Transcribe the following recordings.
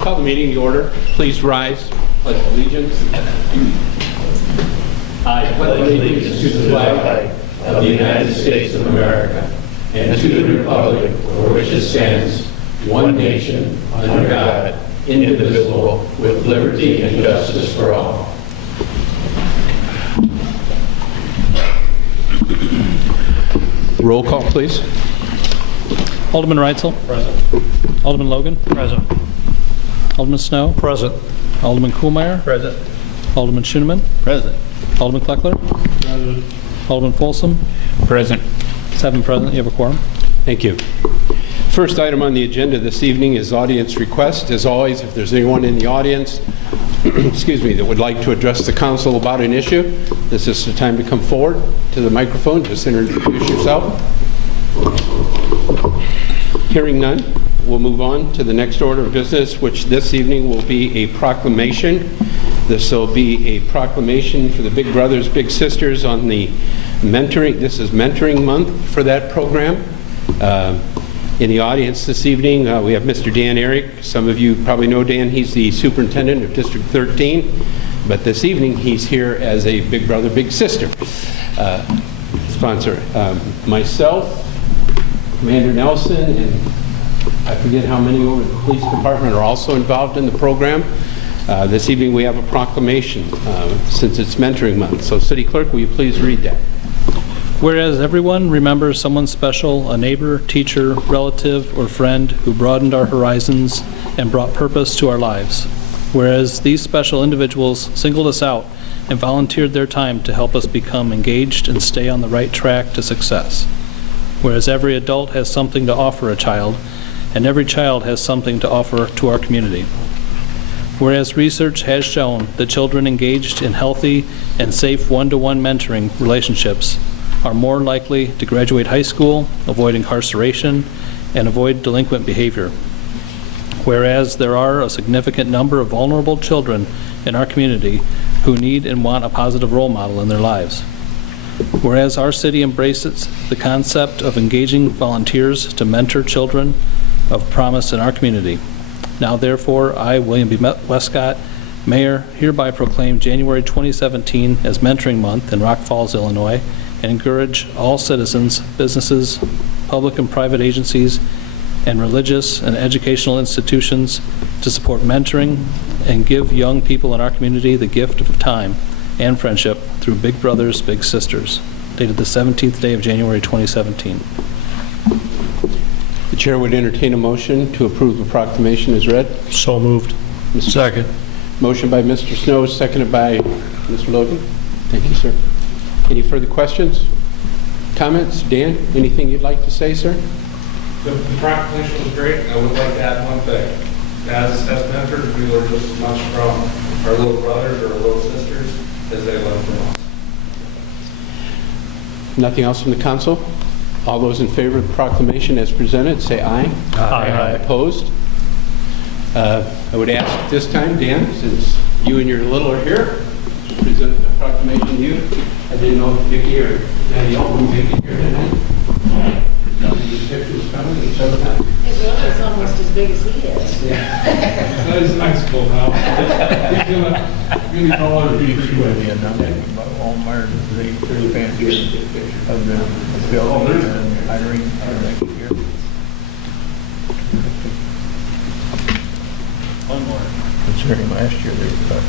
Call the meeting to order. Please rise. Pledge allegiance. I pledge allegiance to the flag of the United States of America and to the republic for which it stands, one nation, under God, indivisible, with liberty and justice for all. Roll call, please. Alderman Reitzel. Present. Alderman Logan. Present. Alderman Snow. Present. Alderman Kuhlmeier. Present. Alderman Schoenemann. Present. Alderman Kleckler. Present. Alderman Folsom. Present. 7 present. You have a quorum. Thank you. First item on the agenda this evening is audience request. As always, if there's anyone in the audience excuse me, that would like to address the council about an issue, this is the time to come forward to the microphone. Just introduce yourself. Hearing none, we'll move on to the next order of business, which this evening will be a proclamation. This will be a proclamation for the Big Brothers, Big Sisters on the mentoring. This is Mentoring Month for that program. In the audience this evening, we have Mr. Dan Eric. Some of you probably know Dan. He's the superintendent of District 13. But this evening, he's here as a Big Brother, Big Sister sponsor. Myself, Commander Nelson, and I forget how many over the police department are also involved in the program. This evening, we have a proclamation since it's Mentoring Month. So, City Clerk, will you please read that? Whereas everyone remembers someone special, a neighbor, teacher, relative, or friend who broadened our horizons and brought purpose to our lives. Whereas these special individuals singled us out and volunteered their time to help us become engaged and stay on the right track to success. Whereas every adult has something to offer a child, and every child has something to offer to our community. Whereas research has shown that children engaged in healthy and safe one-to-one mentoring relationships are more likely to graduate high school, avoid incarceration, and avoid delinquent behavior. Whereas there are a significant number of vulnerable children in our community who need and want a positive role model in their lives. Whereas our city embraces the concept of engaging volunteers to mentor children of promise in our community. Now therefore, I, William B. Westcott, Mayor, hereby proclaim January 2017 as Mentoring Month in Rock Falls, Illinois, and encourage all citizens, businesses, public and private agencies, and religious and educational institutions to support mentoring and give young people in our community the gift of time and friendship through Big Brothers, Big Sisters, dated the 17th day of January 2017. The chair would entertain a motion to approve the proclamation as read. So moved. Second. Motion by Mr. Snow, seconded by Mr. Logan. Thank you, sir. Any further questions, comments? Dan, anything you'd like to say, sir? The proclamation was great. I would like to add one thing. As mentors, we learn just as much from our little brothers or our little sisters as they learn from us. Nothing else from the council? All those in favor of the proclamation as presented, say aye. Aye. Opposed? I would ask at this time, Dan, since you and your little are here, to present the proclamation to you. I didn't know if Vicki or Danielle would be here tonight. These pictures coming each other time. His brother's almost as big as he is. Yeah. That is nice school now. He's going to no longer be a true Maybe a number of Walmart, pretty fancy of the building and hiring next year. One more. Considering last year they were cut.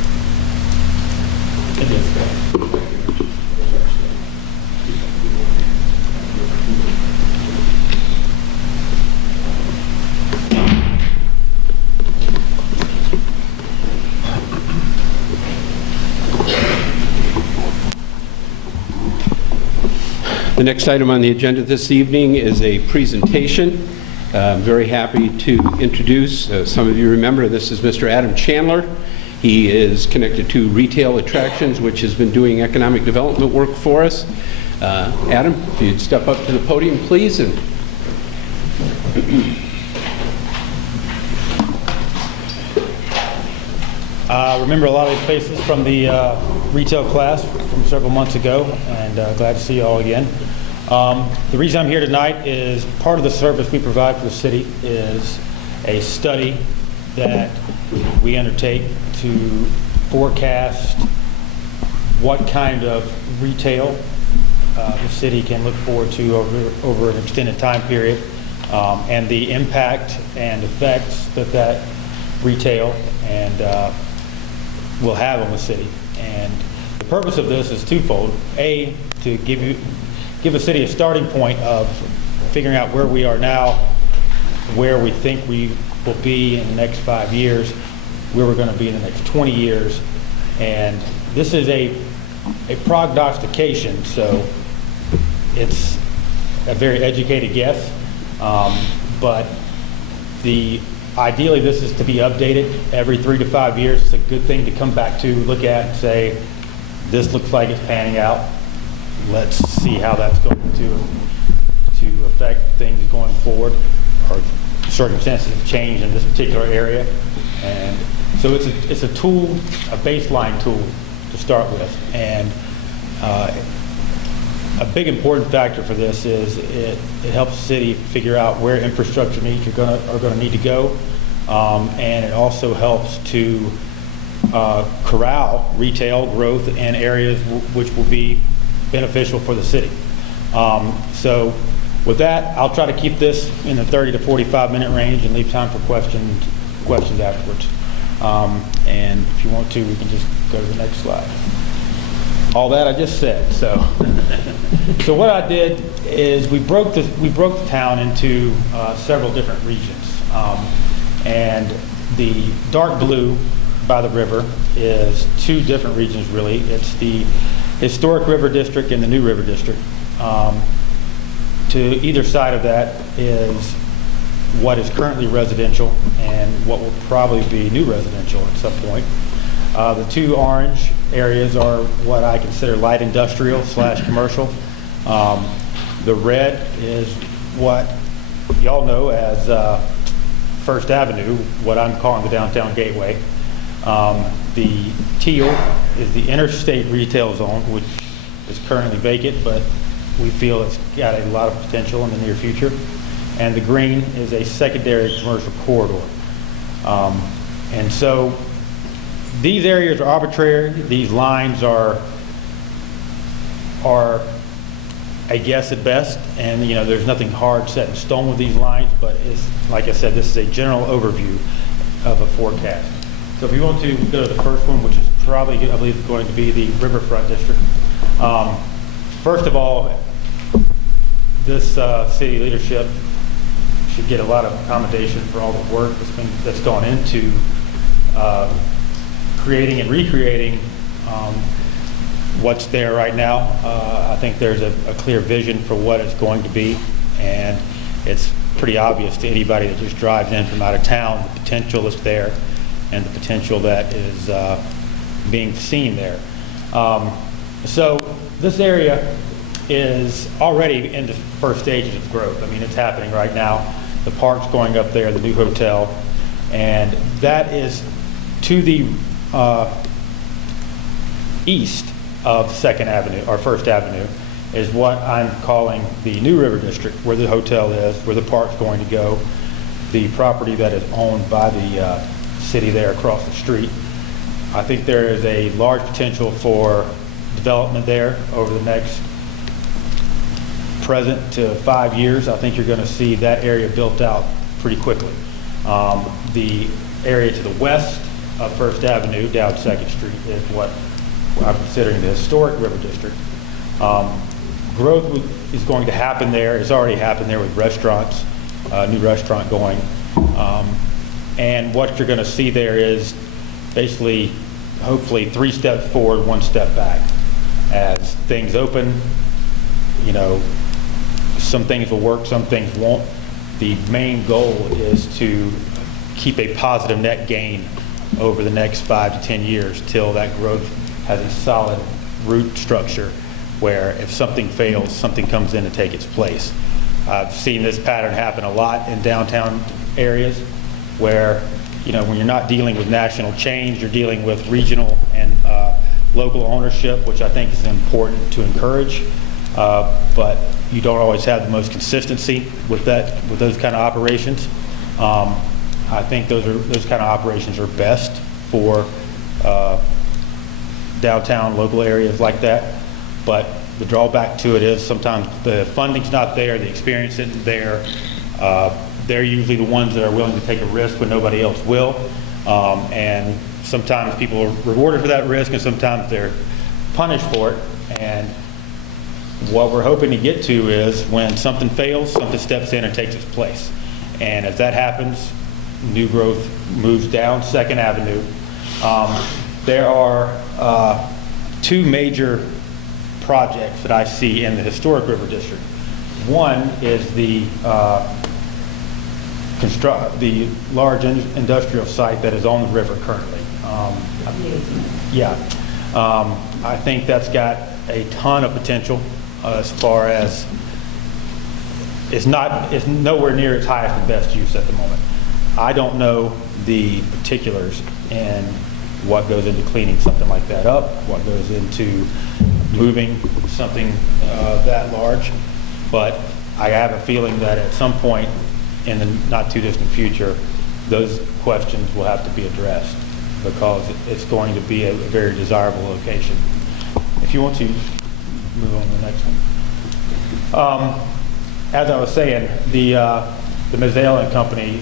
The next item on the agenda this evening is a presentation. I'm very happy to introduce, some of you remember, this is Mr. Adam Chandler. He is connected to Retail Attractions, which has been doing economic development work for us. Adam, if you'd step up to the podium, please. And remember a lot of these faces from the retail class from several months ago, and glad to see you all again. The reason I'm here tonight is part of the service we provide for the city is a study that we undertake to forecast what kind of retail the city can look forward to over an extended time period, and the impact and effects that retail and will have on the city. And the purpose of this is twofold. A, to give the city a starting point of figuring out where we are now, where we think we will be in the next 5 years, where we're going to be in the next 20 years. And this is a prognostication, so it's a very educated guess. But ideally this is to be updated every 3 to 5 years. It's a good thing to come back to, look at and say, this looks like it's panning out. Let's see how that's going to affect things going forward, or circumstances have changed in this particular area. And so it's a tool, a baseline tool to start with. And a big important factor for this is it helps the city figure out where infrastructure needs are going to need to go, and it also helps to corral retail growth in areas which will be beneficial for the city. So with that, I'll try to keep this in the 30 to 45-minute range and leave time for questions afterwards. And if you want to, we can just go to the next slide. All that I just said. So what I did is we broke the town into several different regions. And the dark blue by the river is 2 different regions, really. It's the historic river district and the new river district. To either side of that is what is currently residential and what will probably be new residential at some point. The 2 orange areas are what I consider light industrial / commercial. The red is what y'all know as First Avenue, what I'm calling the downtown gateway. The teal is the interstate retail zone, which is currently vacant, but we feel it's got a lot of potential in the near future. And the green is a secondary commercial corridor. And so these areas are arbitrary. These lines are a guess at best, and there's nothing hard set in stone with these lines, but it's, like I said, this is a general overview of a forecast. So if you want to go to the first one, which is probably, I believe, going to be the Riverfront District. First of all, this city leadership should get a lot of commendation for all the work that's gone into creating and recreating what's there right now. I think there's a clear vision for what it's going to be, and it's pretty obvious to anybody that just drives in from out of town the potential that's there and the potential that is being seen there. So this area is already in the first stages of growth. I mean, it's happening right now. The park's going up there, the new hotel, and that is to the east of 2nd Avenue, or 1st Avenue, is what I'm calling the New River District, where the hotel is, where the park's going to go, the property that is owned by the city there across the street. I think there is a large potential for development there over the next present to 5 years. I think you're going to see that area built out pretty quickly. The area to the west of 1st Avenue down 2nd Street is what I'm considering the historic river district. Growth is going to happen there. It's already happened there with restaurants, new restaurant going. And what you're going to see there is basically, hopefully, 3 steps forward, 1 step back. As things open, some things will work, some things won't. The main goal is to keep a positive net gain over the next 5 to 10 years till that growth has a solid root structure where if something fails, something comes in to take its place. I've seen this pattern happen a lot in downtown areas where, when you're not dealing with national change, you're dealing with regional and local ownership, which I think is important to encourage, but you don't always have the most consistency with those kind of operations. I think those kind of operations are best for downtown, local areas like that. But the drawback to it is sometimes the funding's not there, the experience isn't there. They're usually the ones that are willing to take a risk when nobody else will. And sometimes people are rewarded for that risk and sometimes they're punished for it. And what we're hoping to get to is when something fails, something steps in and takes its place. And as that happens, new growth moves down 2nd Avenue. There are 2 major projects that I see in the historic River District. One is the large industrial site that is on the river currently. I think that's got a ton of potential as far as it's nowhere near its highest and best use at the moment. I don't know the particulars and what goes into cleaning something like that up, what goes into moving something that large, but I have a feeling that at some point in the not too distant future, those questions will have to be addressed because it's going to be a very desirable location. If you want to move on to the next one. As I was saying, the Mazzella and Company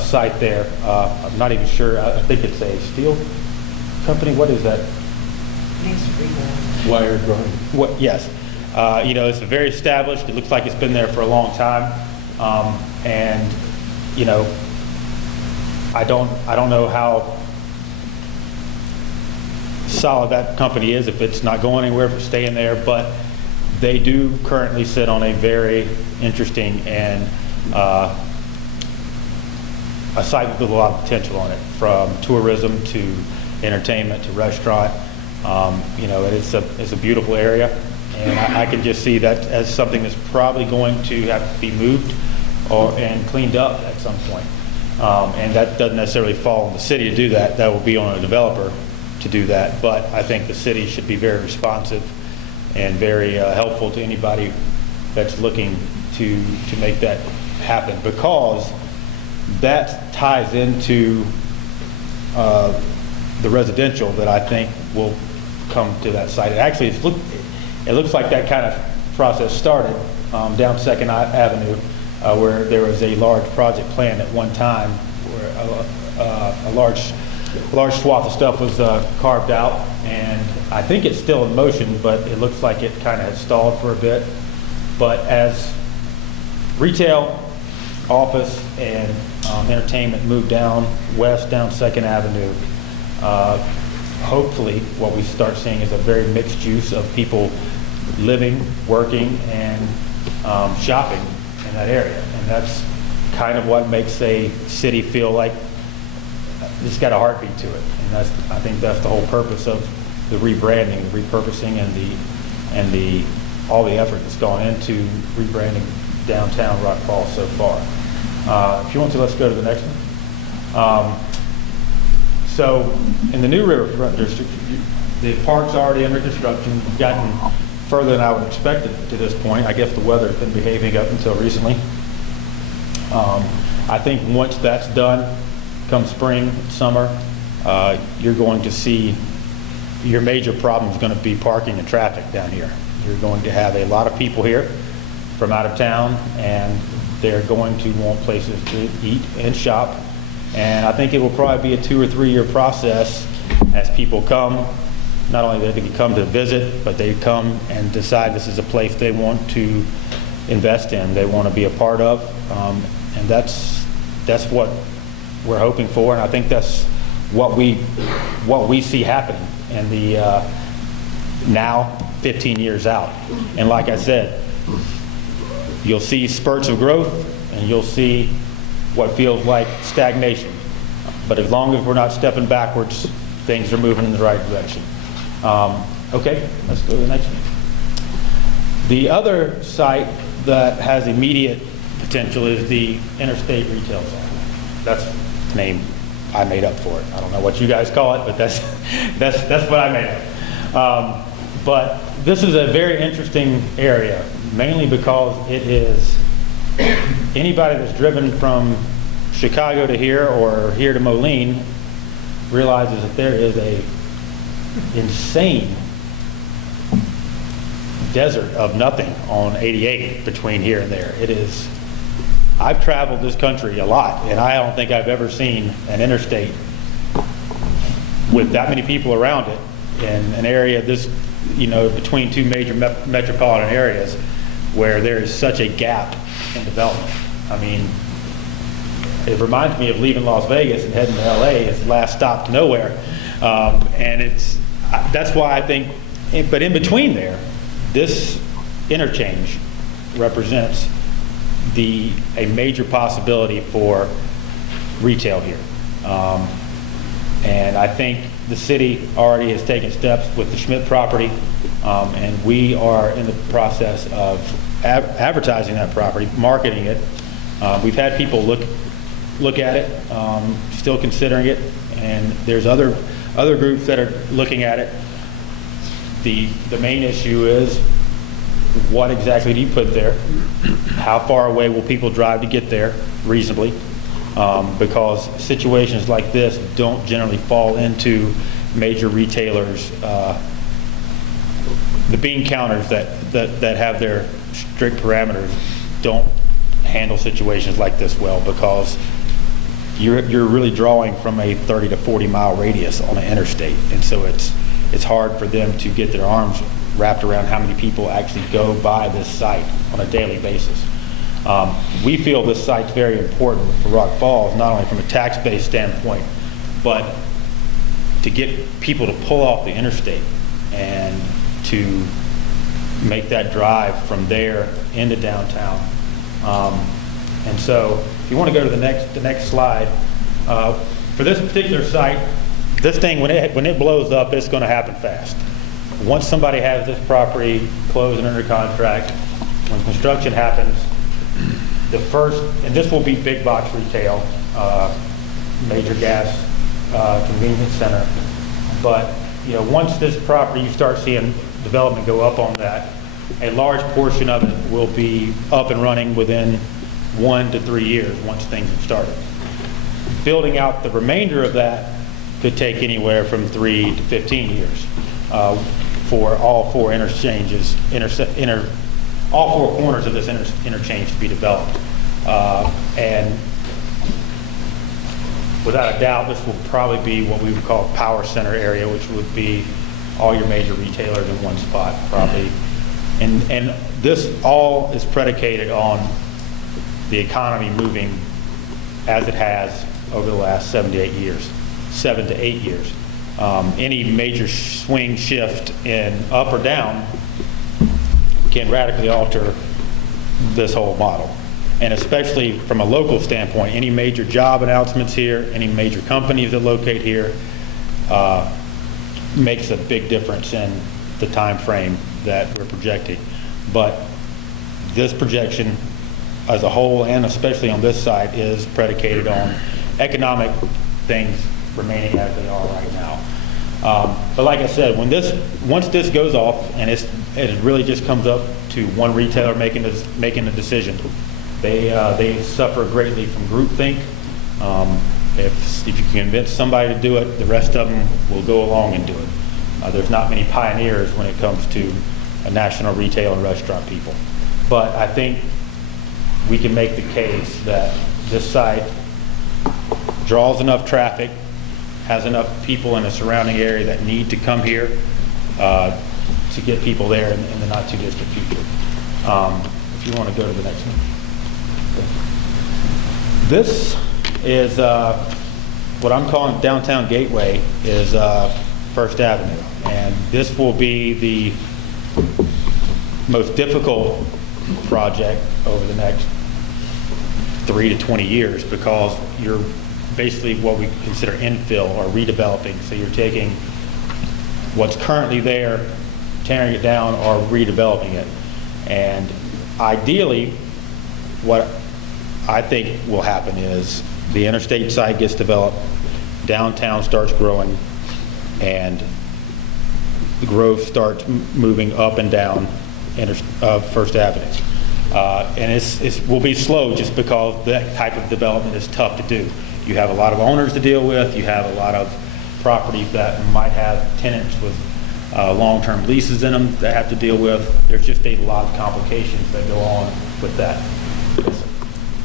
site there, I'm not even sure, I think it's a steel company. What is that? Wire drawing. What? Yes. It's very established. It looks like it's been there for a long time. And I don't know how solid that company is, if it's not going anywhere, if it's staying there, but they do currently sit on a very interesting and a site with a lot of potential on it, from tourism to entertainment to restaurant. It's a beautiful area, and I can just see that as something that's probably going to have to be moved and cleaned up at some point. And that doesn't necessarily fall on the city to do that. That will be on a developer to do that. But I think the city should be very responsive and very helpful to anybody that's looking to make that happen, because that ties into the residential that I think will come to that site. It looks like that kind of process started down 2nd Avenue, where there was a large project plan at one time, where a large swath of stuff was carved out, and I think it's still in motion, but it looks like it kind of has stalled for a bit. But as retail, office, and entertainment move down west, down 2nd Avenue, hopefully what we start seeing is a very mixed use of people living, working, and shopping in that area. And that's kind of what makes a city feel like it's got a heartbeat to it. And I think that's the whole purpose of the rebranding, the repurposing, and all the effort that's gone into rebranding downtown Rock Falls so far. If you want to, let's go to the next one. So in the new Riverfront District, the park's already under construction. We've gotten further than I would expect it to this point. I guess the weather's been behaving up until recently. I think once that's done, come spring, summer, you're going to see your major problem is going to be parking and traffic down here. You're going to have a lot of people here from out of town, and they're going to want places to eat and shop. And I think it will probably be a 2 or 3 year process as people come. Not only do they come to visit, but they come and decide this is a place they want to invest in, they want to be a part of, and that's what we're hoping for, and I think that's what we see happening in the now 15 years out. And like I said, you'll see spurts of growth, and you'll see what feels like stagnation. But as long as we're not stepping backwards, things are moving in the right direction. Okay, let's go to the next one. The other site that has immediate potential is the interstate retail zone. That's the name I made up for it. I don't know what you guys call it, but that's what I made up. But this is a very interesting area, mainly because it is anybody that's driven from Chicago to here or here to Moline realizes that there is a insane desert of nothing on 88 between here and there. It is, I've traveled this country a lot, and I don't think I've ever seen an interstate with that many people around it in an area this, between two major metropolitan areas where there is such a gap in development. I mean, it reminds me of leaving Las Vegas and heading to LA as the last stop to nowhere. And that's why I think, but in between there, this interchange represents a major possibility for retail here. And I think the city already has taken steps with the Schmidt property, and we are in the process of advertising that property, marketing it. We've had people look at it, still considering it, and there's other groups that are looking at it. The main issue is, what exactly do you put there? How far away will people drive to get there reasonably? Because situations like this don't generally fall into major retailers. The bean counters that have their strict parameters don't handle situations like this well, because you're really drawing from a 30 to 40 mile radius on an interstate, and so it's hard for them to get their arms wrapped around how many people actually go by this site on a daily basis. We feel this site's very important for Rock Falls, not only from a tax-based standpoint, but to get people to pull off the interstate and to make that drive from there into downtown. And so if you want to go to the next slide, for this particular site, this thing, when it blows up, it's going to happen fast. Once somebody has this property closed and under contract, when construction happens, the first, and this will be big box retail, major gas convenience center, but once this property, you start seeing development go up on that, a large portion of it will be up and running within 1 to 3 years once things have started. Building out the remainder of that could take anywhere from 3 to 15 years for all four interchanges, all four corners of this interchange to be developed. And without a doubt, this will probably be what we would call a power center area, which would be all your major retailers in one spot, probably. And this all is predicated on the economy moving as it has over the last 7 to 8 years. Any major swing shift in up or down can radically alter this whole model. And especially from a local standpoint, any major job announcements here, any major companies that locate here, makes a big difference in the time frame that we're projecting. But this projection as a whole, and especially on this side, is predicated on economic things remaining as they are right now. But like I said, once this goes off, and it really just comes up to one retailer making a decision, they suffer greatly from groupthink. If you can convince somebody to do it, the rest of them will go along and do it. There's not many pioneers when it comes to a national retail and restaurant people. But I think we can make the case that this site draws enough traffic, has enough people in the surrounding area that need to come here to get people there in the not too distant future. If you want to go to the next one. Okay. This is what I'm calling downtown gateway is First Avenue, and this will be the most difficult project over the next 3 to 20 years, because you're basically what we consider infill or redeveloping. So you're taking what's currently there, tearing it down, or redeveloping it. And ideally, what I think will happen is the interstate side gets developed, downtown starts growing, and the growth starts moving up and down First Avenue. And it will be slow just because that type of development is tough to do. You have a lot of owners to deal with. You have a lot of properties that might have tenants with long-term leases in them that have to deal with. There's just a lot of complications that go on with that.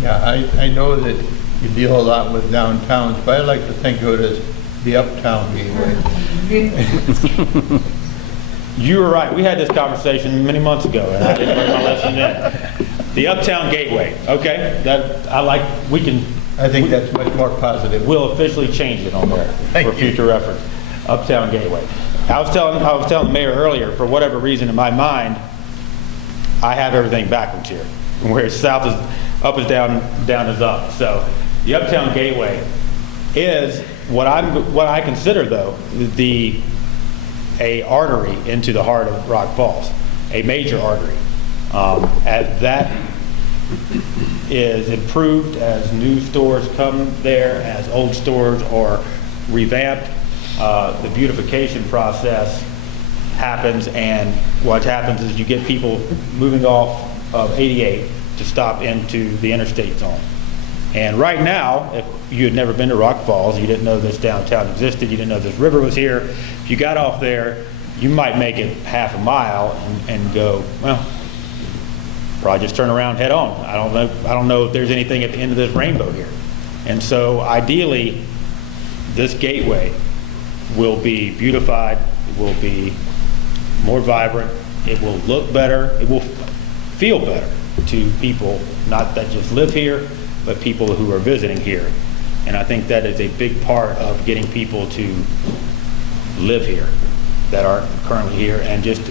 Yeah, I know that you deal a lot with downtowns, but I like to think of it as the uptown gateway. You were right. We had this conversation many months ago, and I didn't learn my lesson then. The Uptown Gateway. Okay, that I like. I think that's much more positive. We'll officially change it on there Thank for you. future reference. Uptown Gateway. I was telling the mayor earlier, for whatever reason in my mind, I have everything backwards here. Where south is up is down, down is up. So the Uptown Gateway is what I consider though a artery into the heart of Rock Falls, a major artery. As that is improved, as new stores come there, as old stores are revamped, the beautification process happens, and what happens is you get people moving off of 88 to stop into the interstate zone. And right now, if you had never been to Rock Falls, you didn't know this downtown existed, you didn't know this river was here, if you got off there, you might make it half a mile and go, well, probably just turn around, head on. I don't know if there's anything at the end of this rainbow here. And so ideally, this gateway will be beautified, it will be more vibrant, it will look better, it will feel better to people, not that just live here, but people who are visiting here. And I think that is a big part of getting people to live here that aren't currently here, and just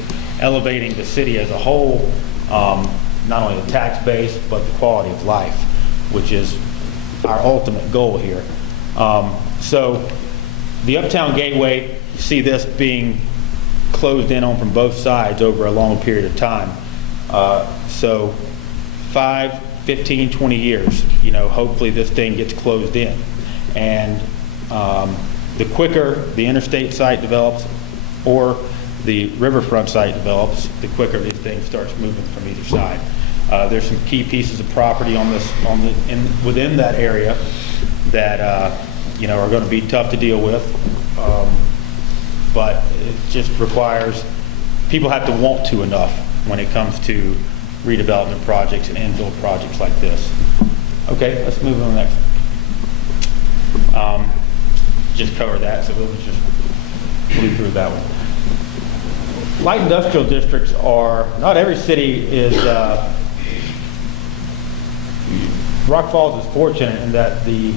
elevating the city as a whole, not only the tax base, but the quality of life, which is our ultimate goal here. So the Uptown Gateway, you see this being closed in on from both sides over a long period of time. So 5, 15, 20 years, hopefully this thing gets closed in. And the quicker the interstate site develops or the riverfront site develops, the quicker this thing starts moving from either side. There's some key pieces of property within that area that are going to be tough to deal with, but it just requires, people have to want to enough when it comes to redevelopment projects and infill projects like this. Okay, let's move on to the next one. Just cover that, so we'll just blew through that one. Light industrial districts are, not every city is, Rock Falls is fortunate in that the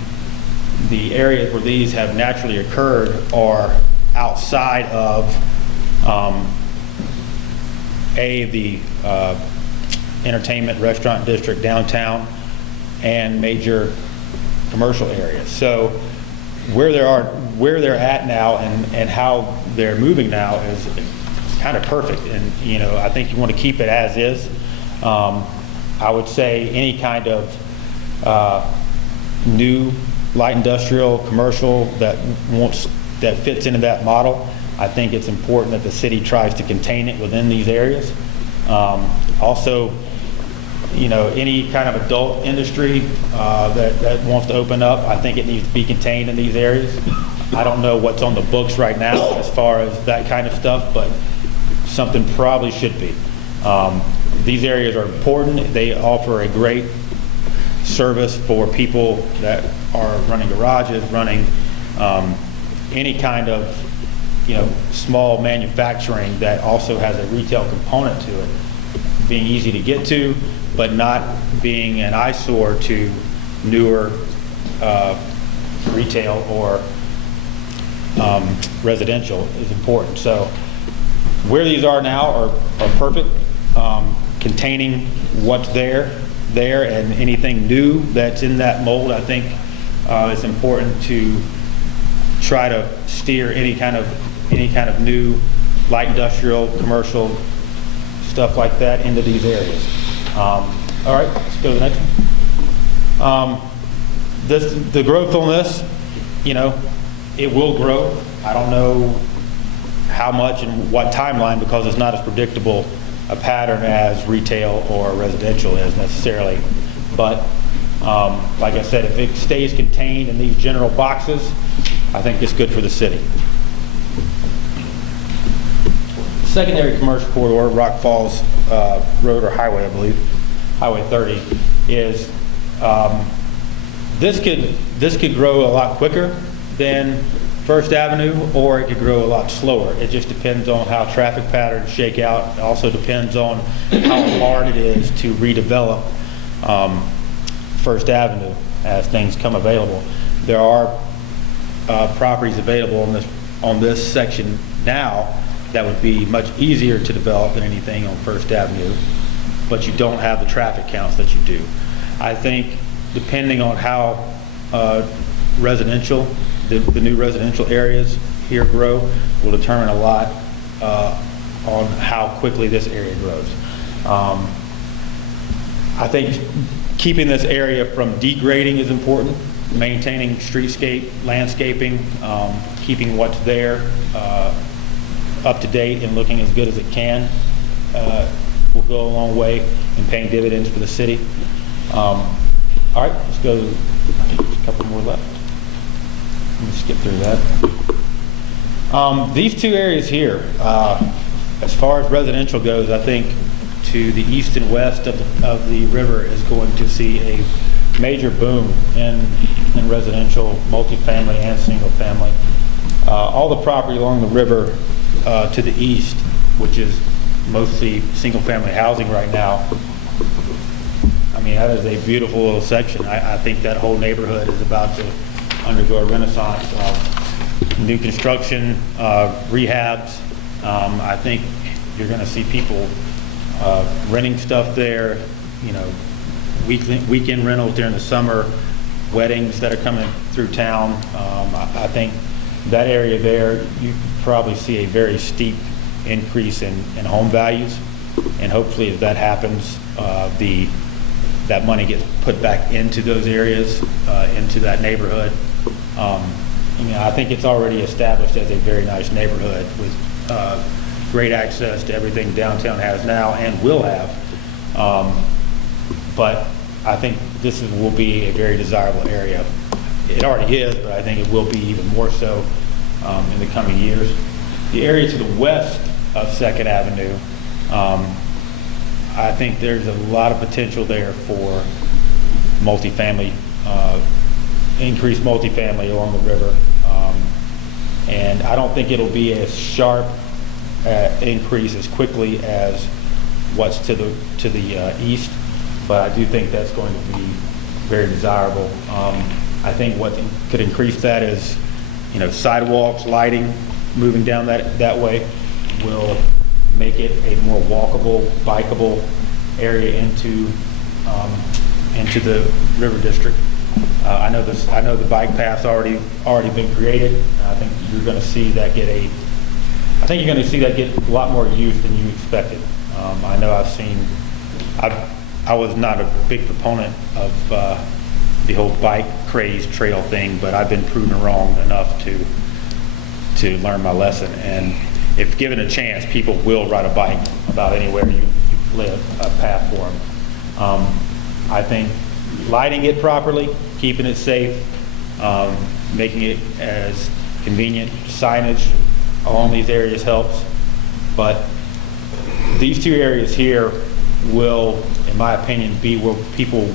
areas where these have naturally occurred are outside of the entertainment restaurant district downtown and major commercial areas. So where they're at now and how they're moving now is kind of perfect. And I think you want to keep it as is. I would say any kind of new light industrial, commercial that fits into that model, I think it's important that the city tries to contain it within these areas. Also, any kind of adult industry that wants to open up, I think it needs to be contained in these areas. I don't know what's on the books right now as far as that kind of stuff, but something probably should be. These areas are important. They offer a great service for people that are running garages, running any kind of small manufacturing that also has a retail component to it, being easy to get to, but not being an eyesore to newer retail or residential is important. So where these are now are perfect, containing what's there, and anything new that's in that mold. I think it's important to try to steer any kind of new light industrial, commercial stuff like that into these areas. All right, let's go to the next one. The growth on this, it will grow. I don't know how much and what timeline, because it's not as predictable a pattern as retail or residential is necessarily. But like I said, if it stays contained in these general boxes, I think it's good for the city. Secondary commercial corridor, Rock Falls Road or Highway, I believe, Highway 30, is this could grow a lot quicker than First Avenue, or it could grow a lot slower. It just depends on how traffic patterns shake out. It also depends on how hard it is to redevelop First Avenue as things come available. There are properties available on this section now that would be much easier to develop than anything on First Avenue, but you don't have the traffic counts that you do. I think depending on how residential, the new residential areas here grow will determine a lot on how quickly this area grows. I think keeping this area from degrading is important, maintaining streetscape, landscaping, keeping what's there up to date and looking as good as it can will go a long way in paying dividends for the city. All right, let's go, I think there's a couple more left. Let me skip through that. These two areas here, as far as residential goes, I think to the east and west of the river is going to see a major boom in residential, multifamily, and single family. All the property along the river to the east, which is mostly single family housing right now, I mean, that is a beautiful little section. I think that whole neighborhood is about to undergo a renaissance of new construction, rehabs. I think you're going to see people renting stuff there, you know, weekend rentals during the summer, weddings that are coming through town. I think that area there, you could probably see a very steep increase in home values. And hopefully if that happens, that money gets put back into those areas, into that neighborhood. I think it's already established as a very nice neighborhood with great access to everything downtown has now and will have. But I think this will be a very desirable area. It already is, but I think it will be even more so in the coming years. The area to the west of 2nd Avenue, I think there's a lot of potential there for multifamily, increased multifamily along the river. And I don't think it'll be as sharp increase as quickly as what's to the east, but I do think that's going to be very desirable. I think what could increase that is, you know, sidewalks, lighting, moving down that way will make it a more walkable, bikeable area into the river district. I know the bike path's already been created. I think you're going to see that get a lot more use than you expected. I know I was not a big proponent of the whole bike craze trail thing, but I've been proven wrong enough to learn my lesson. And if given a chance, people will ride a bike about anywhere you live, a path for them. I think lighting it properly, keeping it safe, making it as convenient, signage along these areas helps. But these two areas here will, in my opinion, be where people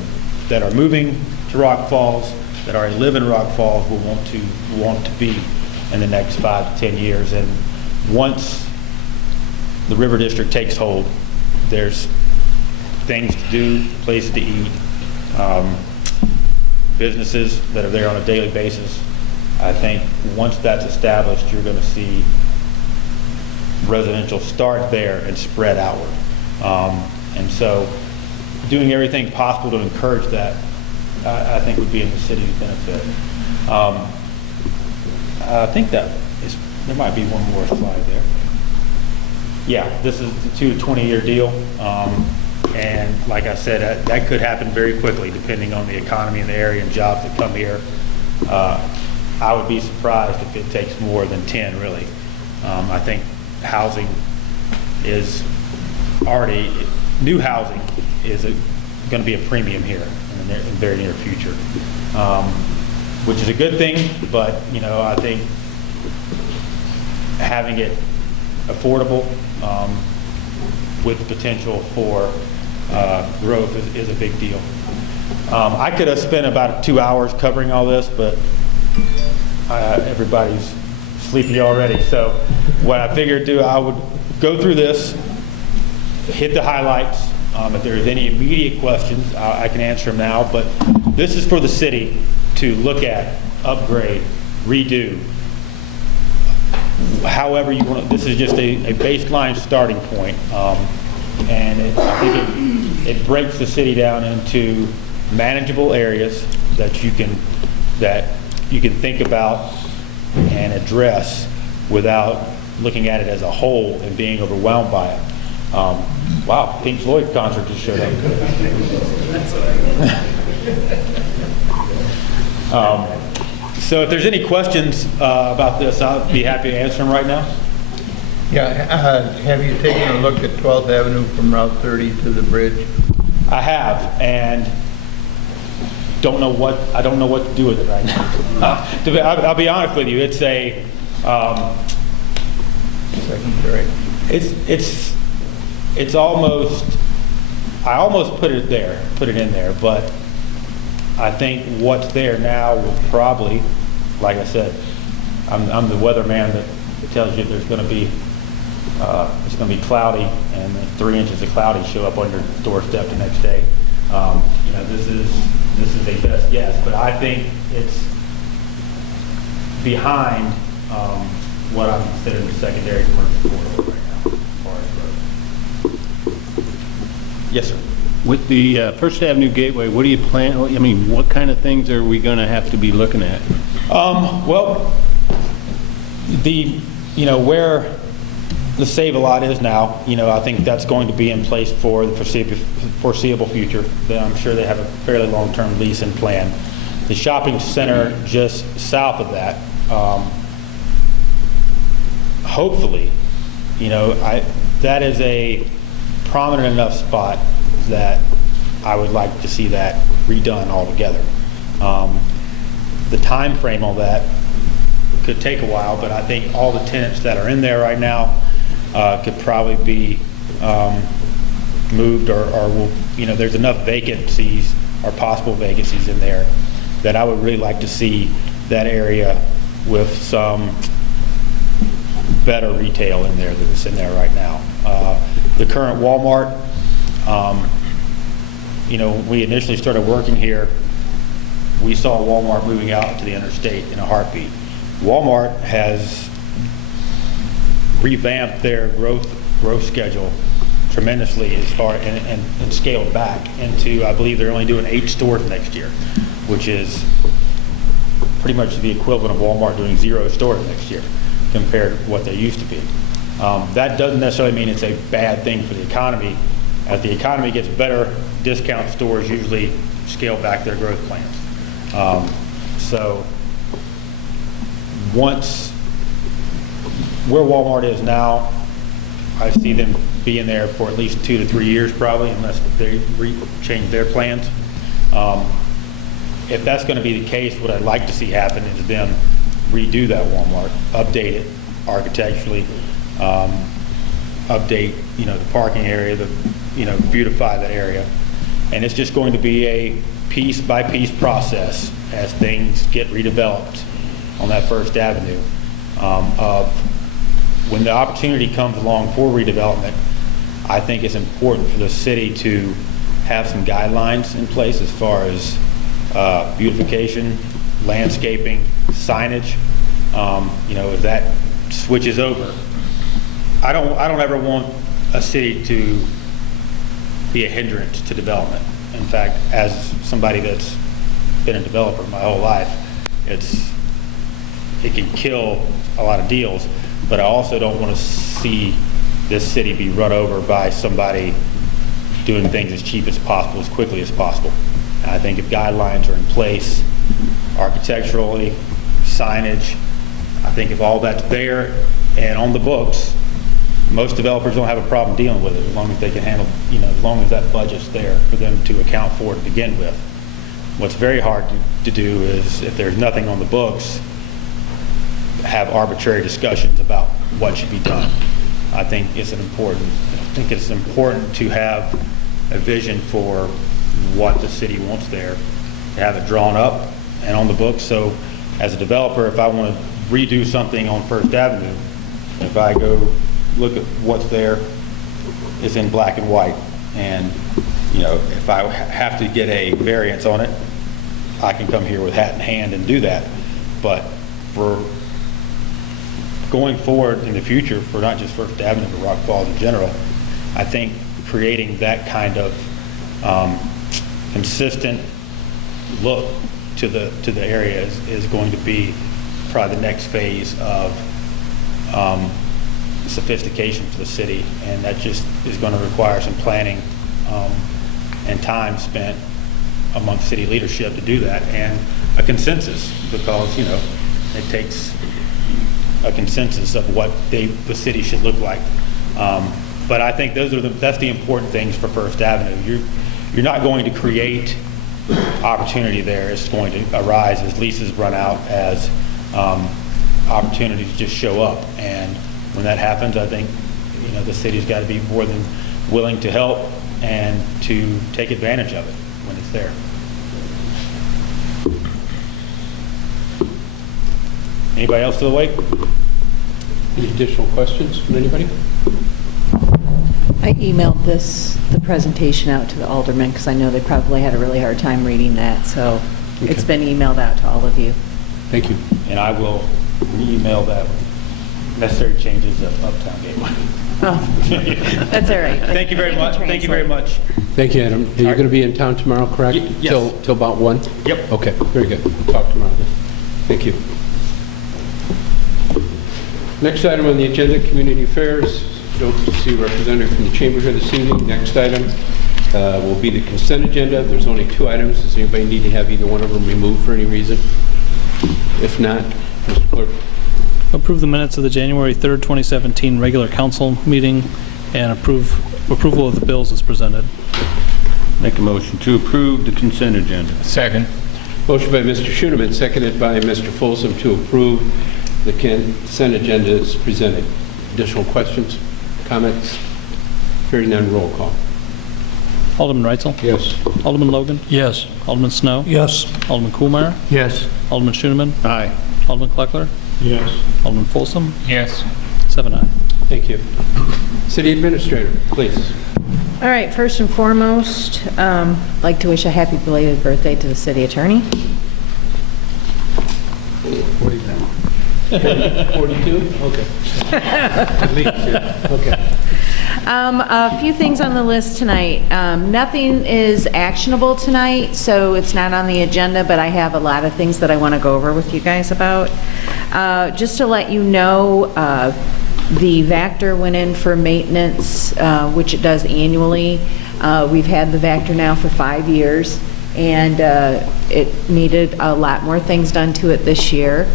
that are moving to Rock Falls, that already live in Rock Falls, will want to be in the next 5 to 10 years. And once the river district takes hold, there's things to do, places to eat, businesses that are there on a daily basis. I think once that's established, you're going to see residential start there and spread outward. And so doing everything possible to encourage that, I think would be in the city's benefit. I think there might be one more slide there. Yeah, this is the 2 to 20-year deal. And like I said, that could happen very quickly depending on the economy in the area and jobs that come here. I would be surprised if it takes more than 10, really. I think housing is already, new housing is going to be a premium here in the very near future, which is a good thing, but, you know, I think having it affordable with the potential for growth is a big deal. I could have spent about 2 hours covering all this, but everybody's sleepy already. So what I figured I would go through this, hit the highlights. If there's any immediate questions, I can answer them now. But this is for the city to look at, upgrade, redo. However you want. This is just a baseline starting point, and I think it breaks the city down into manageable areas that you can think about and address without looking at it as a whole and being overwhelmed by it. Wow, Pink Floyd concert just showed up. So if there's any questions about this, I'll be happy to answer them right now. Yeah, have you taken a look at 12th Avenue from Route 30 to the bridge? I have, and I don't know what to do with it right now. I'll be honest with you, it's a Secondary. it's almost, I almost put it in there, but I think what's there now will probably, like I said, I'm the weatherman that tells you there's going to be it's going to be cloudy, and 3 inches of cloudy show up on your doorstep the next day. You know, this is a best guess, but I think it's behind what I'm considering the secondary commercial corridor right now, as far as growth. Yes, sir. With the First Avenue Gateway, what do you plan, I mean, what kind of things are we going to have to be looking at? Well, you know, where the Save-A-Lot is now, you know, I think that's going to be in place for the foreseeable future. I'm sure they have a fairly long-term lease and plan. The shopping center just south of that, hopefully, you know, that is a prominent enough spot that I would like to see that redone altogether. The time frame on that could take a while, but I think all the tenants that are in there right now could probably be moved, or will, you know, there's enough vacancies or possible vacancies in there that I would really like to see that area with some better retail in there that's in there right now. The current Walmart, you know, when we initially started working here, we saw Walmart moving out to the interstate in a heartbeat. Walmart has revamped their growth schedule tremendously as far and scaled back into, I believe they're only doing 8 stores next year, which is pretty much the equivalent of Walmart doing 0 stores next year compared to what they used to be. That doesn't necessarily mean it's a bad thing for the economy. As the economy gets better, discount stores usually scale back their growth plans. So once where Walmart is now, I see them being there for at least 2 to 3 years probably, unless they change their plans. If that's going to be the case, what I'd like to see happen is them redo that Walmart, update it architecturally, update, you know, the parking area, beautify that area. And it's just going to be a piece by piece process as things get redeveloped on that First Avenue. Of when the opportunity comes along for redevelopment, I think it's important for the city to have some guidelines in place as far as beautification, landscaping, signage. You know, if that switches over, I don't ever want a city to be a hindrance to development. In fact, as somebody that's been a developer my whole life, it can kill a lot of deals, but I also don't want to see this city be run over by somebody doing things as cheap as possible, as quickly as possible. And I think if guidelines are in place, architecturally, signage, I think if all that's there and on the books, most developers don't have a problem dealing with it as long as they can handle, as long as that budget's there for them to account for to begin with. What's very hard to do is, if there's nothing on the books, have arbitrary discussions about what should be done. I think it's important to have a vision for what the city wants there, to have it drawn up and on the books. So as a developer, if I want to redo something on First Avenue, if I go look at what's there, it's in black and white. And, if I have to get a variance on it, I can come here with hat in hand and do that. But for going forward in the future, for not just First Avenue, but Rock Falls in general, I think creating that kind of consistent look to the area is going to be probably the next phase of sophistication for the city, and that just is going to require some planning and time spent among city leadership to do that, and a consensus, because it takes a consensus of what the city should look like. But I think that's the important things for First Avenue. You're not going to create opportunity there. It's going to arise as leases run out, as opportunities just show up. And when that happens, I think the city's got to be more than willing to help and to take advantage of it when it's there. Anybody else still awake? Any additional questions from anybody? I emailed the presentation out to the aldermen because I know they probably had a really hard time reading that, so it's been emailed out to all of you. Thank you. And I will re-email that with necessary changes of Uptown Gateway. Oh, that's all right. Thank you very much. Thank you very much. Thank you, Adam. You're going to be in town tomorrow, correct? Yes. Till about 1? Yep. Okay, very good. We'll talk tomorrow then. Thank you. Next item on the agenda, Community Affairs. Don't see a representative from the Chamber here this evening. Next item will be the consent agenda. There's only 2 items. Does anybody need to have either one of them removed for any reason? If not, Mr. Clerk. Approve the minutes of the January 3rd, 2017 regular council meeting and approval of the bills as presented. Make a motion to approve the consent agenda. Second. Motion by Mr. Schoeneman, seconded by Mr. Folsom to approve the consent agenda as presented. Additional questions, comments? Hearing none, roll call. Alderman Reitzel? Yes. Alderman Logan? Yes. Alderman Snow? Yes. Alderman Kuhlmeyer? Yes. Alderman Schoeneman? Aye. Alderman Kleckler? Yes. Alderman Folsom? Yes. 7 ayes. Thank you. City Administrator, please. All right, first and foremost, I'd like to wish a happy belated birthday to the city attorney. 42? Okay. At least, yeah. Okay. A few things on the list tonight. Nothing is actionable tonight, so it's not on the agenda, but I have a lot of things that I want to go over with you guys about. Just to let you know, the Vector went in for maintenance, which it does annually. We've had the Vector now for 5 years, and it needed a lot more things done to it this year.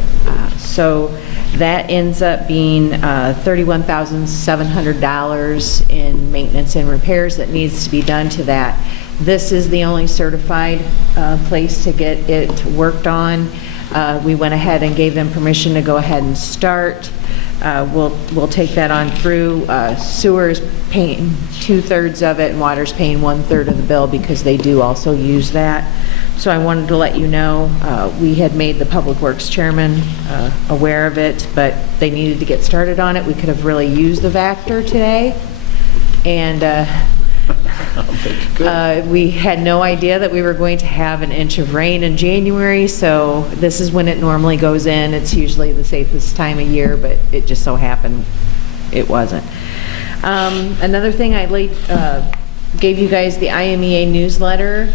So that ends up being $31,700 in maintenance and repairs that needs to be done to that. This is the only certified place to get it worked on. We went ahead and gave them permission to go ahead and start. We'll take that on through. Sewer is paying 2/3 of it, and water's paying 1/3 of the bill because they do also use that. So I wanted to let you know, we had made the Public Works Chairman aware of it, but they needed to get started on it. We could have really used the Vector today, and we had no idea that we were going to have an inch of rain in January, so this is when it normally goes in. It's usually the safest time of year, but it just so happened it wasn't. Another thing, I gave you guys the IMEA newsletter,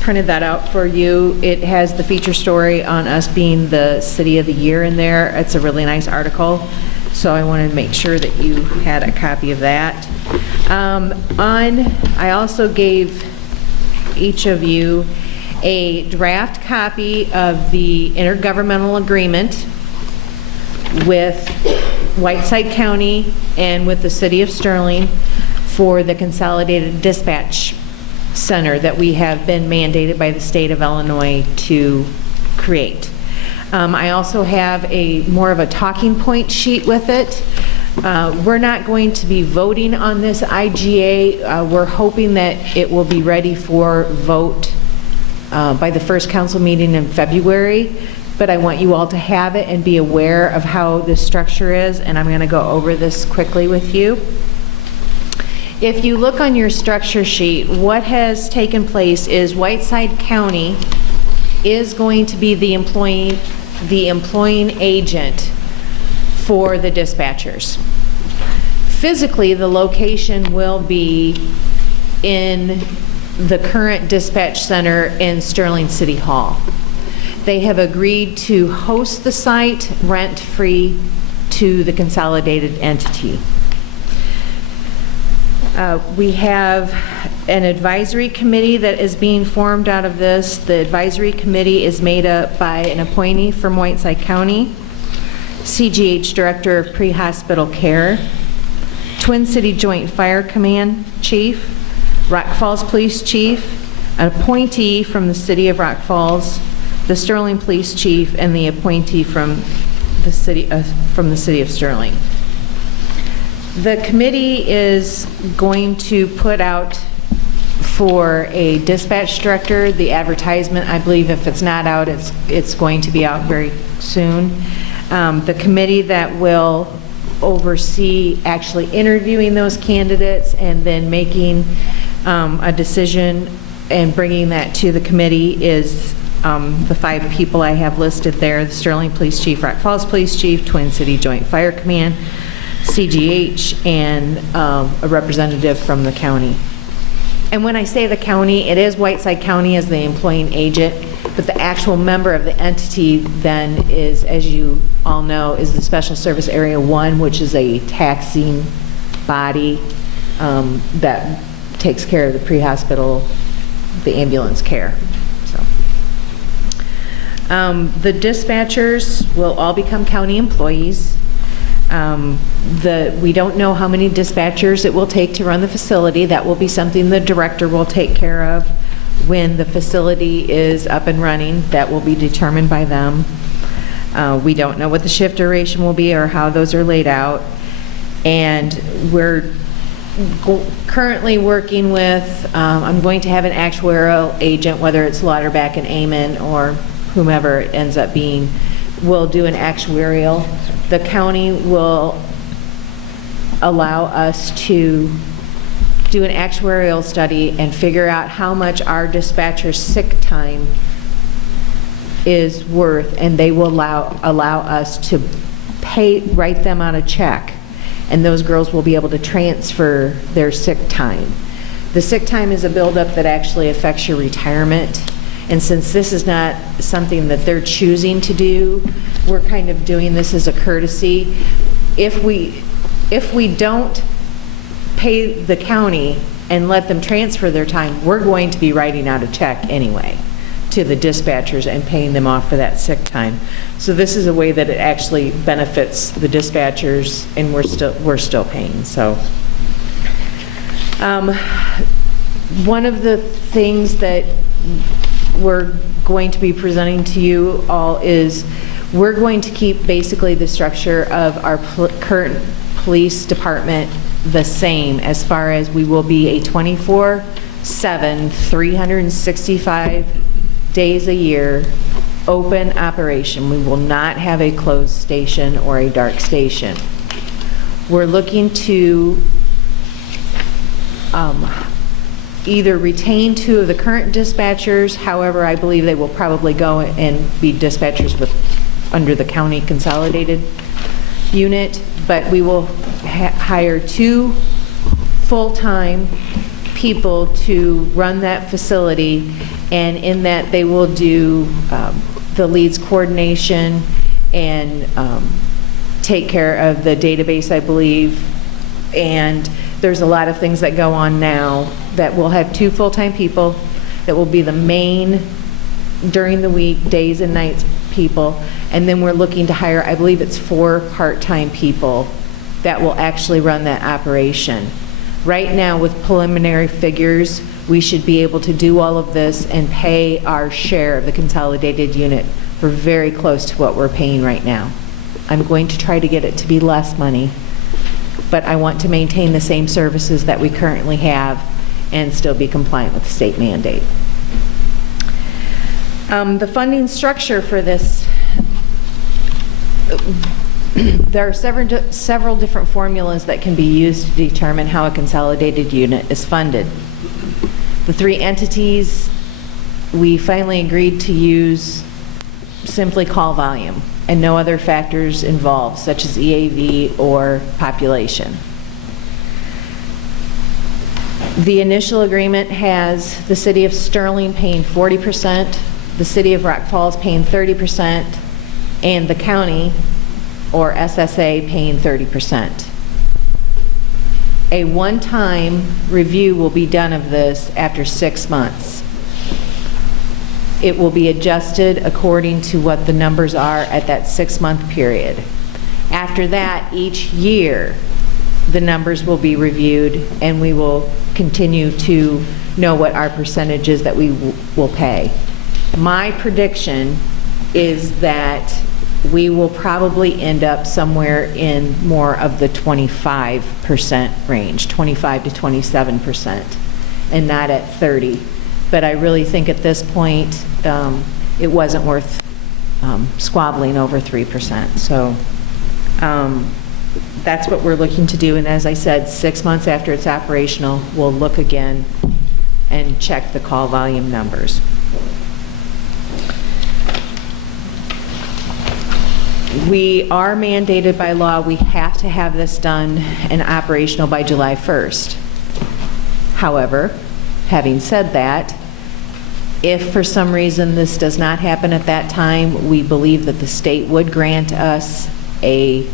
printed that out for you. It has the feature story on us being the City of the Year in there. It's a really nice article, so I wanted to make sure that you had a copy of that. I also gave each of you a draft copy of the intergovernmental agreement with Whiteside County and with the City of Sterling for the Consolidated Dispatch Center that we have been mandated by the state of Illinois to create. I also have more of a talking point sheet with it. We're not going to be voting on this IGA. We're hoping that it will be ready for vote by the first council meeting in February, but I want you all to have it and be aware of how this structure is, and I'm going to go over this quickly with you. If you look on your structure sheet, what has taken place is Whiteside County is going to be the employing agent for the dispatchers. Physically, the location will be in the current dispatch center in Sterling City Hall. They have agreed to host the site rent-free to the consolidated entity. We have an advisory committee that is being formed out of this. The advisory committee is made up by an appointee from Whiteside County, CGH Director of Pre-Hospital Care, Twin City Joint Fire Command Chief, Rock Falls Police Chief, an appointee from the City of Rock Falls, the Sterling Police Chief, and the appointee from the City of Sterling. The committee is going to put out for a dispatch director. The advertisement, I believe if it's not out, it's going to be out very soon. The committee that will oversee actually interviewing those candidates and then making a decision and bringing that to the committee is the 5 people I have listed there: the Sterling Police Chief, Rock Falls Police Chief, Twin City Joint Fire Command, CGH, and a representative from the county. And when I say the county, it is Whiteside County as the employing agent, but the actual member of the entity then is, as you all know, is the Special Service Area 1, which is a taxing body that takes care of the pre-hospital, the ambulance care. So, the dispatchers will all become county employees. We don't know how many dispatchers it will take to run the facility. That will be something the director will take care of when the facility is up and running. That will be determined by them. We don't know what the shift duration will be or how those are laid out. And we're currently working with, I'm going to have an actuarial agent, whether it's Lauterbach and Amon or whomever it ends up being, will do an actuarial. The county will allow us to do an actuarial study and figure out how much our dispatcher's sick time is worth, and they will allow us to write them on a check, and those girls will be able to transfer their sick time. The sick time is a buildup that actually affects your retirement, and since this is not something that they're choosing to do, we're kind of doing this as a courtesy. If we don't pay the county and let them transfer their time, we're going to be writing out a check anyway to the dispatchers and paying them off for that sick time. So this is a way that it actually benefits the dispatchers, and we're still paying. So one of the things that we're going to be presenting to you all is we're going to keep basically the structure of our current police department the same, as far as we will be a 24/7, 365 days a year open operation. We will not have a closed station or a dark station. We're looking to either retain 2 of the current dispatchers. However, I believe they will probably go and be dispatchers under the county consolidated unit, but we will hire 2 full-time people to run that facility, and in that they will do the leads coordination and take care of the database, I believe. And there's a lot of things that go on now that we'll have 2 full-time people that will be the main, during the week, days and nights people, and then we're looking to hire, I believe it's 4 part-time people that will actually run that operation. Right now, with preliminary figures, we should be able to do all of this and pay our share of the consolidated unit for very close to what we're paying right now. I'm going to try to get it to be less money, but I want to maintain the same services that we currently have and still be compliant with the state mandate. The funding structure for this, there are several different formulas that can be used to determine how a consolidated unit is funded. The 3 entities, we finally agreed to use simply call volume and no other factors involved, such as EAV or population. The initial agreement has the City of Sterling paying 40%, the City of Rock Falls paying 30%, and the county, or SSA, paying 30%. A one-time review will be done of this after 6 months. It will be adjusted according to what the numbers are at that 6-month period. After that, each year, the numbers will be reviewed, and we will continue to know what our percentage is that we will pay. My prediction is that we will probably end up somewhere in more of the 25% range, 25 to 27%, and not at 30. But I really think at this point, it wasn't worth squabbling over 3%. So that's what we're looking to do. And as I said, 6 months after it's operational, we'll look again and check the call volume numbers. We are mandated by law, we have to have this done and operational by July 1st. However, having said that, if for some reason this does not happen at that time, we believe that the state would grant us an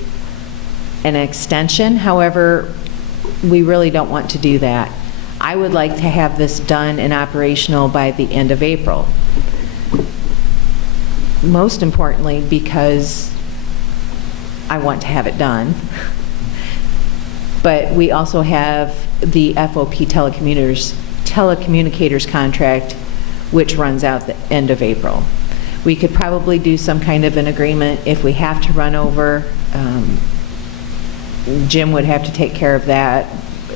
extension. However, we really don't want to do that. I would like to have this done and operational by the end of April. Most importantly, because I want to have it done. But we also have the FOP telecommunicators contract, which runs out the end of April. We could probably do some kind of an agreement if we have to run over. Jim would have to take care of that.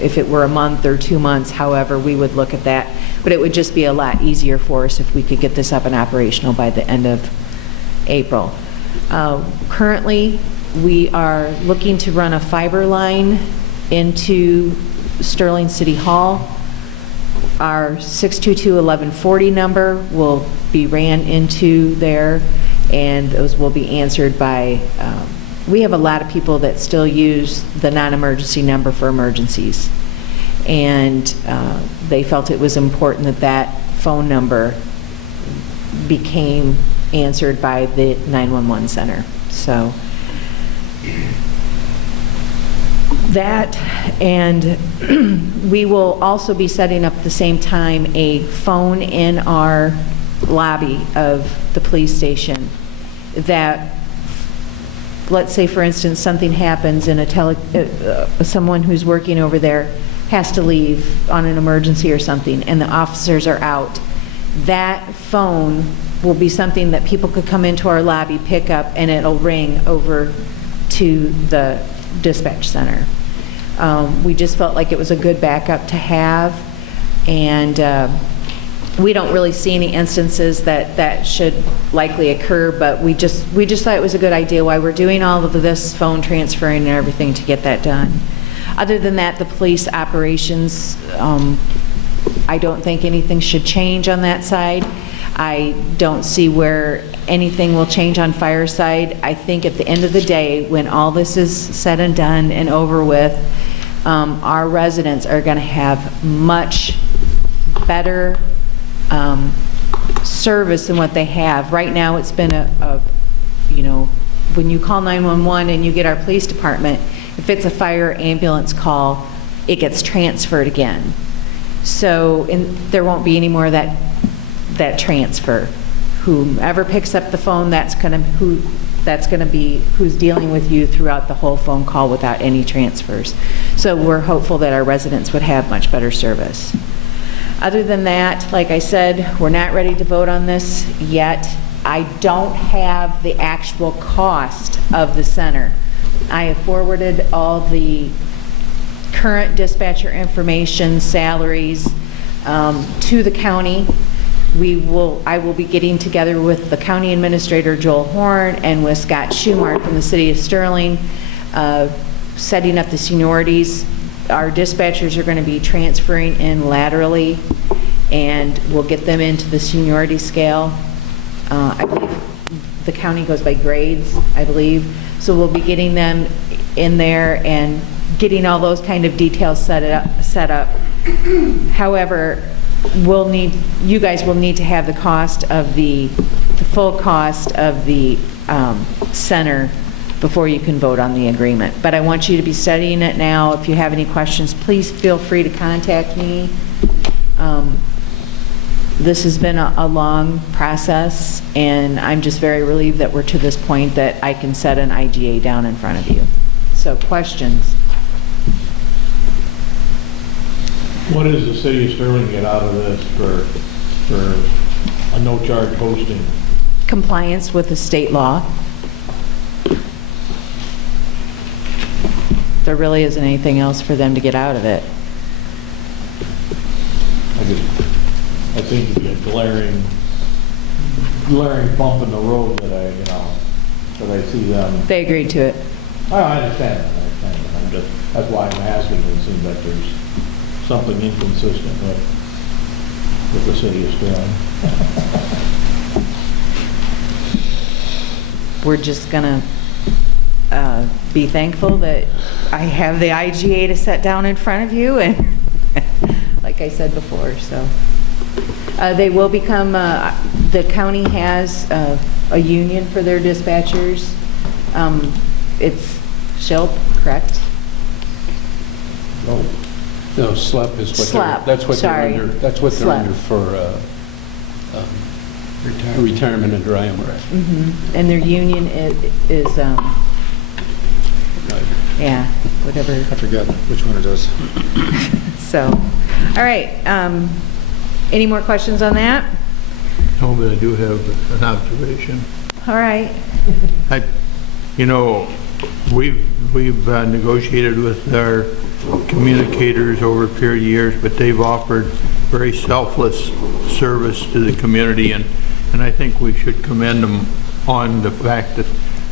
If it were a month or 2 months, however, we would look at that. But it would just be a lot easier for us if we could get this up and operational by the end of April. Currently, we are looking to run a fiber line into Sterling City Hall. Our 622-1140 number will be ran into there, and those will be answered by, we have a lot of people that still use the non-emergency number for emergencies. And they felt it was important that that phone number became answered by the 911 center. So that, and we will also be setting up at the same time a phone in our lobby of the police station that, let's say for instance something happens and someone who's working over there has to leave on an emergency or something and the officers are out, that phone will be something that people could come into our lobby, pick up, and it'll ring over to the dispatch center. We just felt like it was a good backup to have, and we don't really see any instances that should likely occur, but we just thought it was a good idea while we're doing all of this phone transferring and everything to get that done. Other than that, the police operations, I don't think anything should change on that side. I don't see where anything will change on fire side. I think at the end of the day, when all this is said and done and over with, our residents are going to have much better service than what they have. Right now, it's been you know, when you call 911 and you get our police department, if it's a fire ambulance call, it gets transferred again. So there won't be any more of that transfer. whomever picks up the phone, that's going to be who's dealing with you throughout the whole phone call without any transfers. So we're hopeful that our residents would have much better service. Other than that, like I said, we're not ready to vote on this yet. I don't have the actual cost of the center. I have forwarded all the current dispatcher information, salaries, to the county. I will be getting together with the county administrator, Joel Horn, and with Scott Schumart from the city of Sterling, setting up the seniorities. Our dispatchers are going to be transferring in laterally, and we'll get them into the seniority scale. I believe the county goes by grades, I believe. So we'll be getting them in there and getting all those kind of details set up. However, you guys will need to have the full cost of the center before you can vote on the agreement. But I want you to be studying it now. If you have any questions, please feel free to contact me. This has been a long process, and I'm just very relieved that we're to this point that I can set an IGA down in front of you. So, questions? What does the city of Sterling get out of this for a no-charge hosting? Compliance with the state law. There really isn't anything else for them to get out of it. That seems to be a glaring bump in the road that I see them. They agreed to it. Oh, I understand that. That's why I'm asking. It seems like there's something inconsistent with the city of Sterling. We're just gonna be thankful that I have the IGA to set down in front of you, and like I said before, so. They will become, the county has a union for their dispatchers. It's SHILP, correct? No, SLEP is what SLEP, that's what sorry. they're under. That's what they're SLEP. under for retirement under IMRF. Mm-hmm. And their union is yeah, whatever. I forget which one it is. So, all right. Any more questions on that? No, but I do have an observation. All right. We've negotiated with our communicators over a period of years, but they've offered very selfless service to the community, and I think we should commend them on the fact that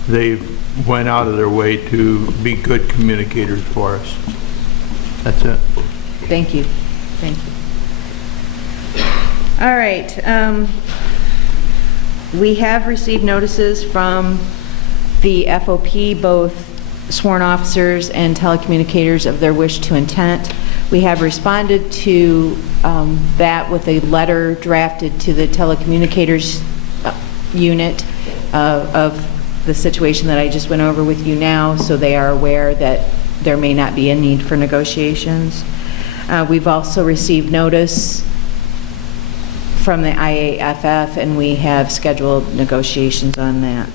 they've went out of their way to be good communicators for us. That's it. Thank you. Thank you. All right. We have received notices from the FOP, both sworn officers and telecommunicators, of their wish to intent. We have responded to that with a letter drafted to the telecommunicators unit of the situation that I just went over with you now, so they are aware that there may not be a need for negotiations. We've also received notice from the IAFF, and we have scheduled negotiations on that.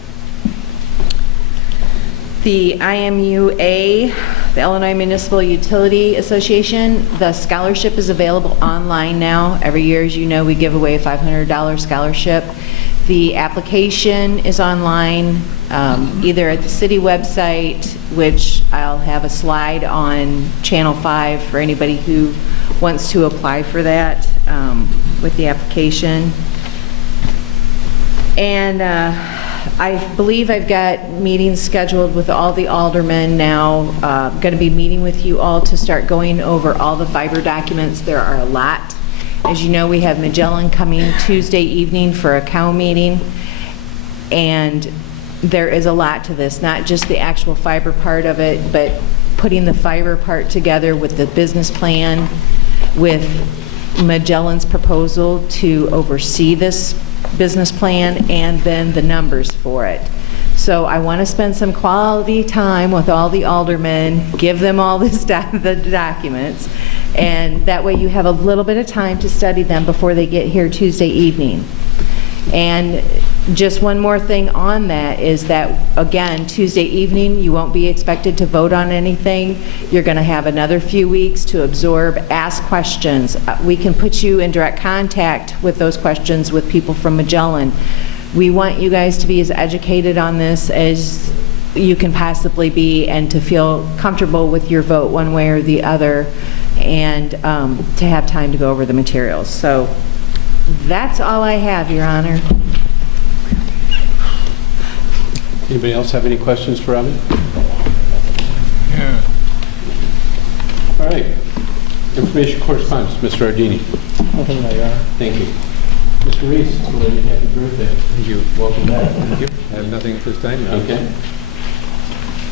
The IMUA, the Illinois Municipal Utility Association, the scholarship is available online now. Every year, as you know, we give away a $500 scholarship. The application is online, either at the city website, which I'll have a slide on Channel 5 for anybody who wants to apply for that with the application. And I believe I've got meetings scheduled with all the aldermen now. Going to be meeting with you all to start going over all the fiber documents. There are a lot. As you know, we have Magellan coming Tuesday evening for a COW meeting, and there is a lot to this, not just the actual fiber part of it, but putting the fiber part together with the business plan, with Magellan's proposal to oversee this business plan, and then the numbers for it. So I want to spend some quality time with all the aldermen, give them all this the documents, and that way you have a little bit of time to study them before they get here Tuesday evening. And just one more thing on that is that, again, Tuesday evening, you won't be expected to vote on anything. You're going to have another few weeks to absorb, ask questions. We can put you in direct contact with those questions with people from Magellan. We want you guys to be as educated on this as you can possibly be and to feel comfortable with your vote one way or the other, and to have time to go over the materials. So that's all I have, Your Honor. Anybody else have any questions for Robin? All right. Information correspondence, Mr. Ardini. Nothing, Your Honor. Thank you. Mr. Reese, belated happy birthday. Thank you. Welcome back. Thank you. I have nothing at this time. No. Okay.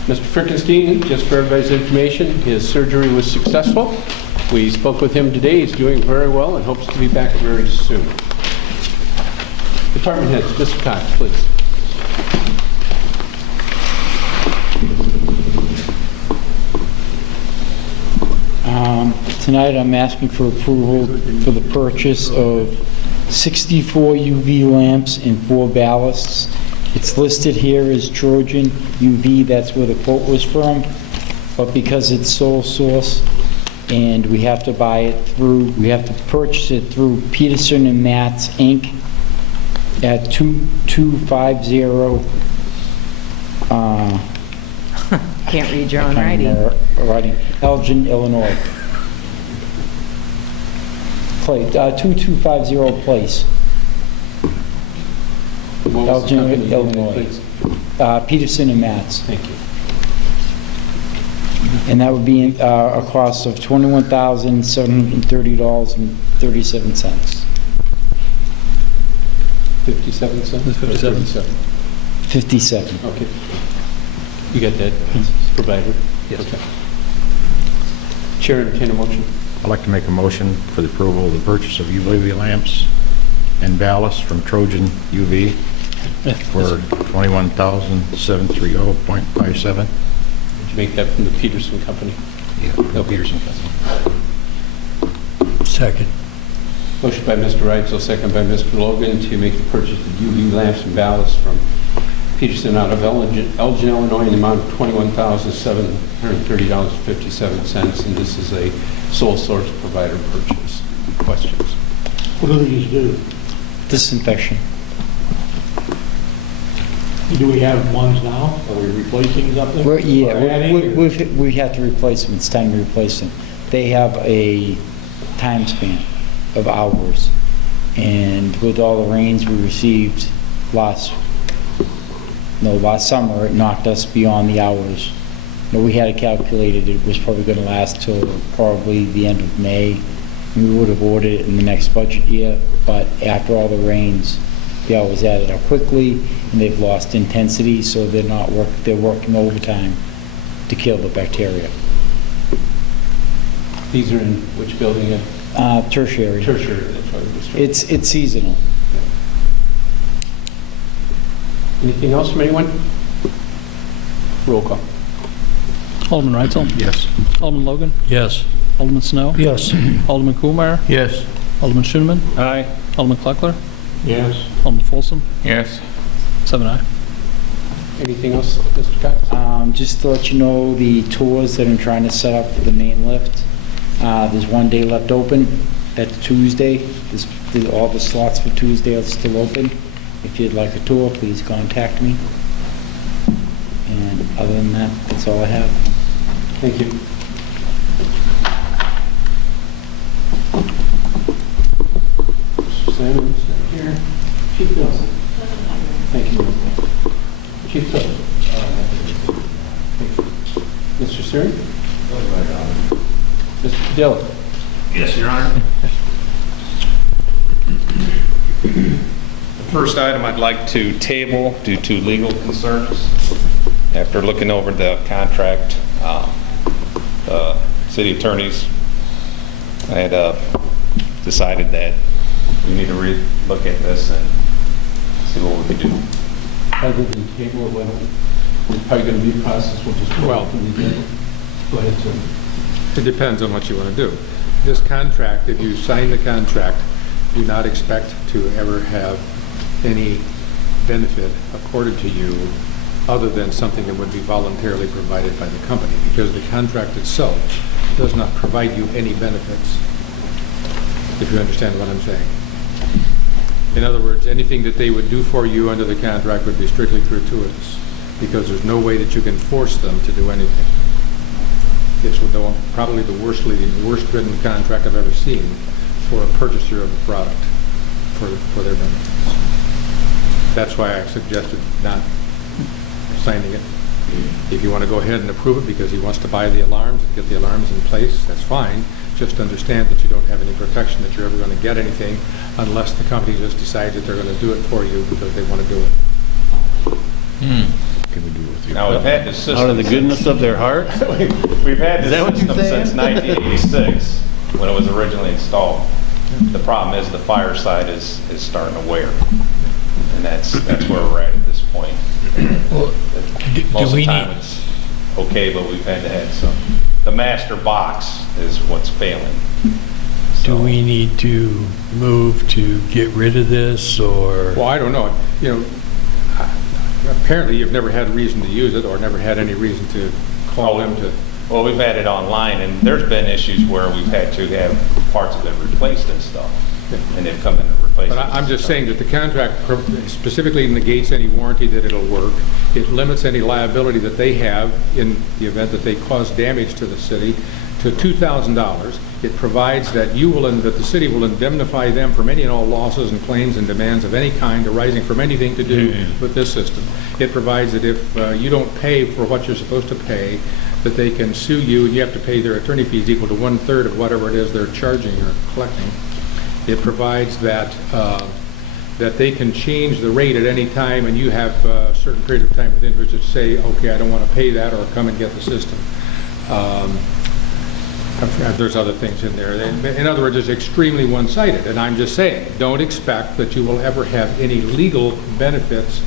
Mr. Frickenstein, just for everybody's information, his surgery was successful. We spoke with him today. He's doing very well and hopes to be back very soon. Department heads, Mr. Cox, please. Tonight, I'm asking for approval for the purchase of 64 UV lamps and 4 ballasts. It's listed here as Trojan UV, that's where the quote was from, but because it's sole source and we have to purchase it through Peterson and Matts Inc. at 2250 Can't read your own writing. Elgin, Illinois. 2250 Place, What was the Elgin, company, Illinois. please? Peterson and Matts. Thank you. And that would be a cost of $21,730.37. 57 cents? It's 57. 57. Okay. You got that, provided? Yes. Okay. Chair, entertain a motion. I'd like to make a motion for the approval of the purchase of UV lamps and ballasts from Trojan UV for $21,730.57. Did you make that from the Peterson Company? Yeah, no Peterson Company. Second. Motion by Mr. Reitzel, second by Mr. Logan to make the purchase of UV lamps and ballasts from Peterson out of Elgin, Illinois, in the amount of $21,730.57, and this is a sole source provider purchase. Questions? What do these do? Disinfection. Do we have ones now? Are we replacing something? Or adding, or- We have to replace them. It's time to replace them. They have a time span of hours, and with all the rains we received last summer, it knocked us beyond the hours. We had it calculated, it was probably going to last till probably the end of May. We would have ordered it in the next budget year, but after all the rains, the hours added up quickly, and they've lost intensity, so they're working overtime to kill the bacteria. These are in which building? Tertiary. Tertiary, that's what it was. It's seasonal. Anything else from anyone? Roll call. Alderman Reitzel? Yes. Alderman Logan? Yes. Alderman Snow? Yes. Alderman Kuhlmeyer? Yes. Alderman Schoenman? Aye. Alderman Kleckler? Yes. Alderman Folsom? Yes. 7 aye. Anything else, Mr. Cox? Just to let you know, the tours that I'm trying to set up for the main lift, there's one day left open. That's Tuesday. All the slots for Tuesday are still open. If you'd like a tour, please contact me. And other than that, that's all I have. Thank you. Mr. Salmon, here. Chief Bill. Thank you. Chief Bill. Mr. Siri? Mr. Padilla? Yes, Your Honor. The first item I'd like to table due to legal concerns. After looking over the contract, the city attorneys, I had decided that we need to look at this and see what we can do. Other than table, it's probably going to be a process, we'll just go from the table. Go ahead, sir. It depends on what you want to do. This contract, if you sign the contract, do not expect to ever have any benefit accorded to you other than something that would be voluntarily provided by the company, because the contract itself does not provide you any benefits, if you understand what I'm saying. In other words, anything that they would do for you under the contract would be strictly gratuitous, because there's no way that you can force them to do anything. It's probably the worst written contract I've ever seen for a purchaser of a product for their benefits. That's why I suggested not signing it. If you want to go ahead and approve it because he wants to buy the alarms and get the alarms in place, that's fine. Just understand that you don't have any protection that you're ever going to get anything unless the company just decides that they're going to do it for you because they want to do it. Can we do it with you? Now, we've had this system. Out of the goodness of their heart? We've had Is that what this you're system saying? since 1986, when it was originally installed. The problem is the fire side is starting to wear, and that's where we're at this point. Most of the time it's okay, but we've had to have some. The master box is what's failing. Do we need to move to get rid of this, or? Well, I don't know. Apparently you've never had a reason to use it or never had any reason to call them to. Well, we've had it online, and there's been issues where we've had to have parts of it replaced and stuff, and they've come in and replaced it. But I'm just saying that the contract specifically negates any warranty that it'll work. It limits any liability that they have in the event that they cause damage to the city to $2,000. It provides that that the city will indemnify them from any and all losses and claims and demands of any kind arising from anything to do with this system. It provides that if you don't pay for what you're supposed to pay, that they can sue you and you have to pay their attorney fees equal to 1/3 of whatever it is they're charging or collecting. It provides that that they can change the rate at any time, and you have a certain period of time within which to say, okay, I don't want to pay that, or come and get the system. There's other things in there. In other words, it's extremely one-sided, and I'm just saying, don't expect that you will ever have any legal benefits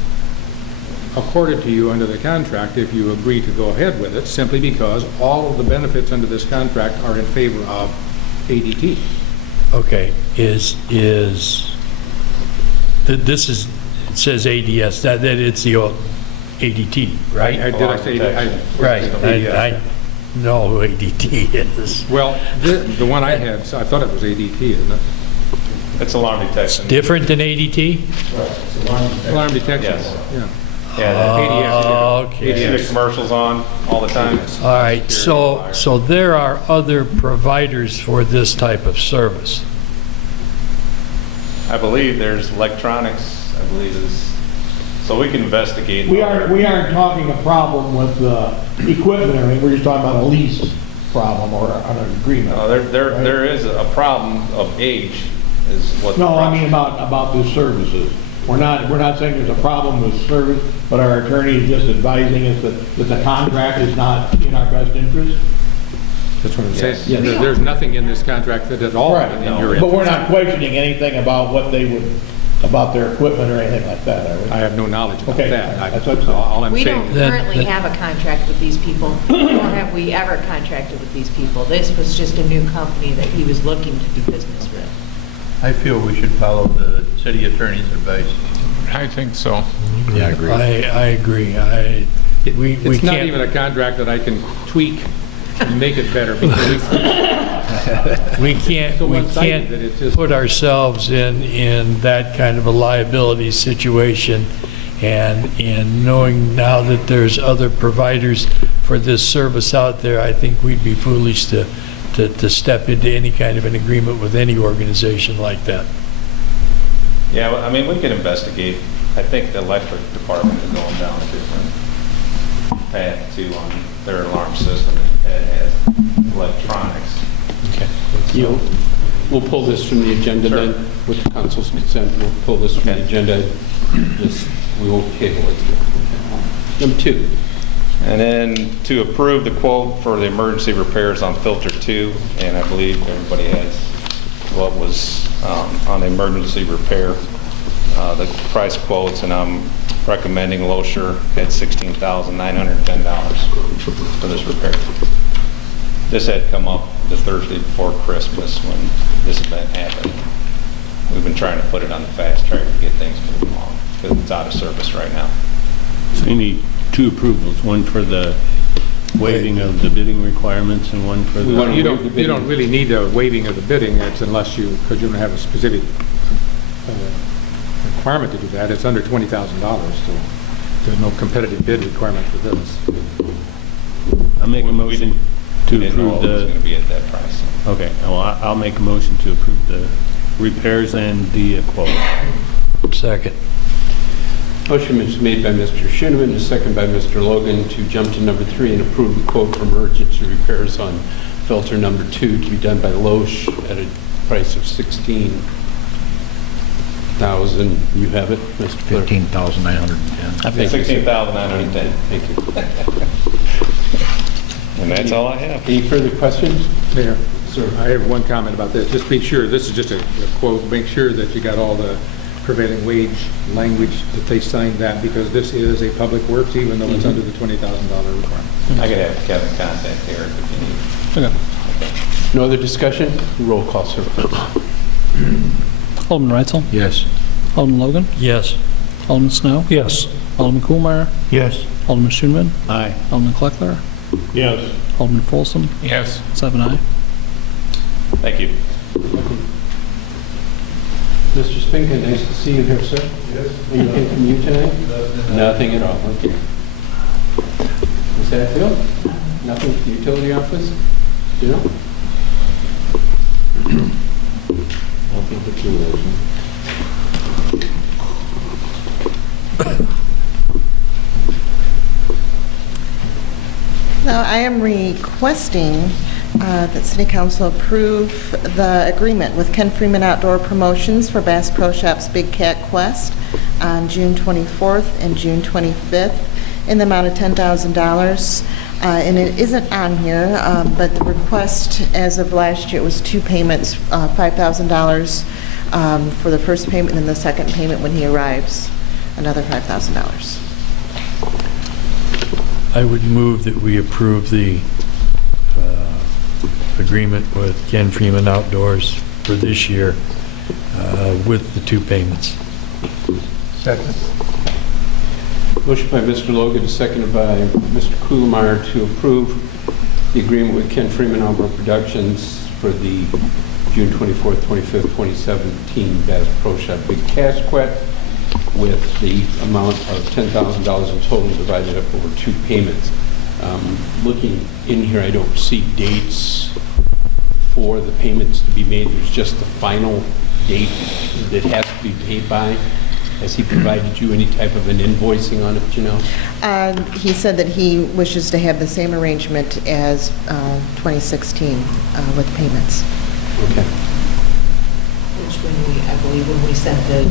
accorded to you under the contract if you agree to go ahead with it, simply because all of the benefits under this contract are in favor of ADT. Okay, this is, it says ADS, that it's the old ADT, right? Did I say ADT? Right, I know who ADT is. Well, the one I had, I thought it was ADT, isn't it? It's alarm detection. Different than ADT? Alarm detection. Yes. Yeah. Yeah, Okay. you see the commercials on all the time. All right, so there are other providers for this type of service. I believe there's electronics, I believe is, so we can investigate. We aren't talking a problem with the equipment, I mean, we're just talking about a lease problem or an agreement. There is a problem of age, is what. No, I mean about the services. We're not saying there's a problem with service, but our attorney is just advising us that the contract is not in our best interest. That's what I'm saying. Yes. There's nothing in this contract that at all in your But we're interest. not questioning anything about what they would, about their equipment or anything like that, are we? I have no knowledge about Okay, that. that's what I'm saying. All I'm We saying don't is, currently have a contract with these people, nor have we ever contracted with these people. This was just a new company that he was looking to do business with. I feel we should follow the city attorney's advice. I think so. Yeah, I agree. I agree. We It's not can't- even a contract that I can tweak and make it better, because We can't So one-sided that it's just- put ourselves in that kind of a liability situation, and knowing now that there's other providers for this service out there, I think we'd be foolish to step into any kind of an agreement with any organization like that. Yeah, well, I mean, we can investigate. I think the electric department is going down a different path too on their alarm system, and it has electronics. Okay. We'll pull this from the agenda Sure. then, with the council's consent, we'll pull this from the Okay. agenda. We won't table it. Number 2. And then to approve the quote for the emergency repairs on filter 2, and I believe everybody has what was on the emergency repair, the price quotes, and I'm recommending Loescher at $16,910 for this repair. This had come up the Thursday before Christmas when this event happened. we've been trying to put it on the fast track to get things moving along, because it's out of service right now. So you need two approvals, one for the waiving of the bidding requirements and one for We want the... to waive the You don't bidding. really need a waiving of the bidding, it's unless you, because you don't have a specific requirement to do that. It's under $20,000, so there's no competitive bid requirement for this. I'll make a motion to We didn't know approve it was going the... to be at that price. Okay, well, I'll make a motion to approve the repairs and the quote. Second. Motion is made by Mr. Schoeneman, a second by Mr. Logan, to jump to number 3 and approve the quote for emergency repairs on filter number 2 to be done by Loesch at a price of $16,000. You have it, Mr. Clerk? 15,910. Thank you, sir. 16,910. Thank you. And that's all I have. Any further questions? Mayor, Sir. I have one comment about this. Just be sure, this is just a quote, make sure that you got all the prevailing wage language, that they signed that, because this is a public works, even though it's under the $20,000 requirement. I could have Kevin contact Eric if you need. Okay. No other discussion? Roll call, sir. Alderman Reitzel? Yes. Alderman Logan? Yes. Alderman Snow? Yes. Alderman Kuhlmeyer? Yes. Alderman Schoeneman? Aye. Alderman Kleckler? Yes. Alderman Folsom? Yes. 7 aye. Thank you. Mr. Spinka, nice to see you here, sir. Yes. Anything from you tonight? Nothing at all, okay. Ms. Hatfield? Nothing from the utility office? You know? Nothing for two of those. Now, I am requesting that City Council approve the agreement with Ken Freeman Outdoor Promotions for Bass Pro Shops Big Cat Quest on June 24th and June 25th in the amount of $10,000. And it isn't on here, but the request as of last year was 2 payments, $5,000 for the first payment, and then the second payment when he arrives, another $5,000. I would move that we approve the agreement with Ken Freeman Outdoors for this year with the 2 payments. Second. Motion by Mr. Logan, seconded by Mr. Kuhlmeyer to approve the agreement with Ken Freeman Outdoor Productions for the June 24th, 25th, 2017 Bass Pro Shop Big Cat Quest with the amount of $10,000 in total divided up over 2 payments. Looking in here, I don't see dates for the payments to be made. There's just the final date that has to be paid by. Has he provided you any type of an invoicing on it, you know? He said that he wishes to have the same arrangement as 2016 with payments. Okay. Which when I believe when we sent the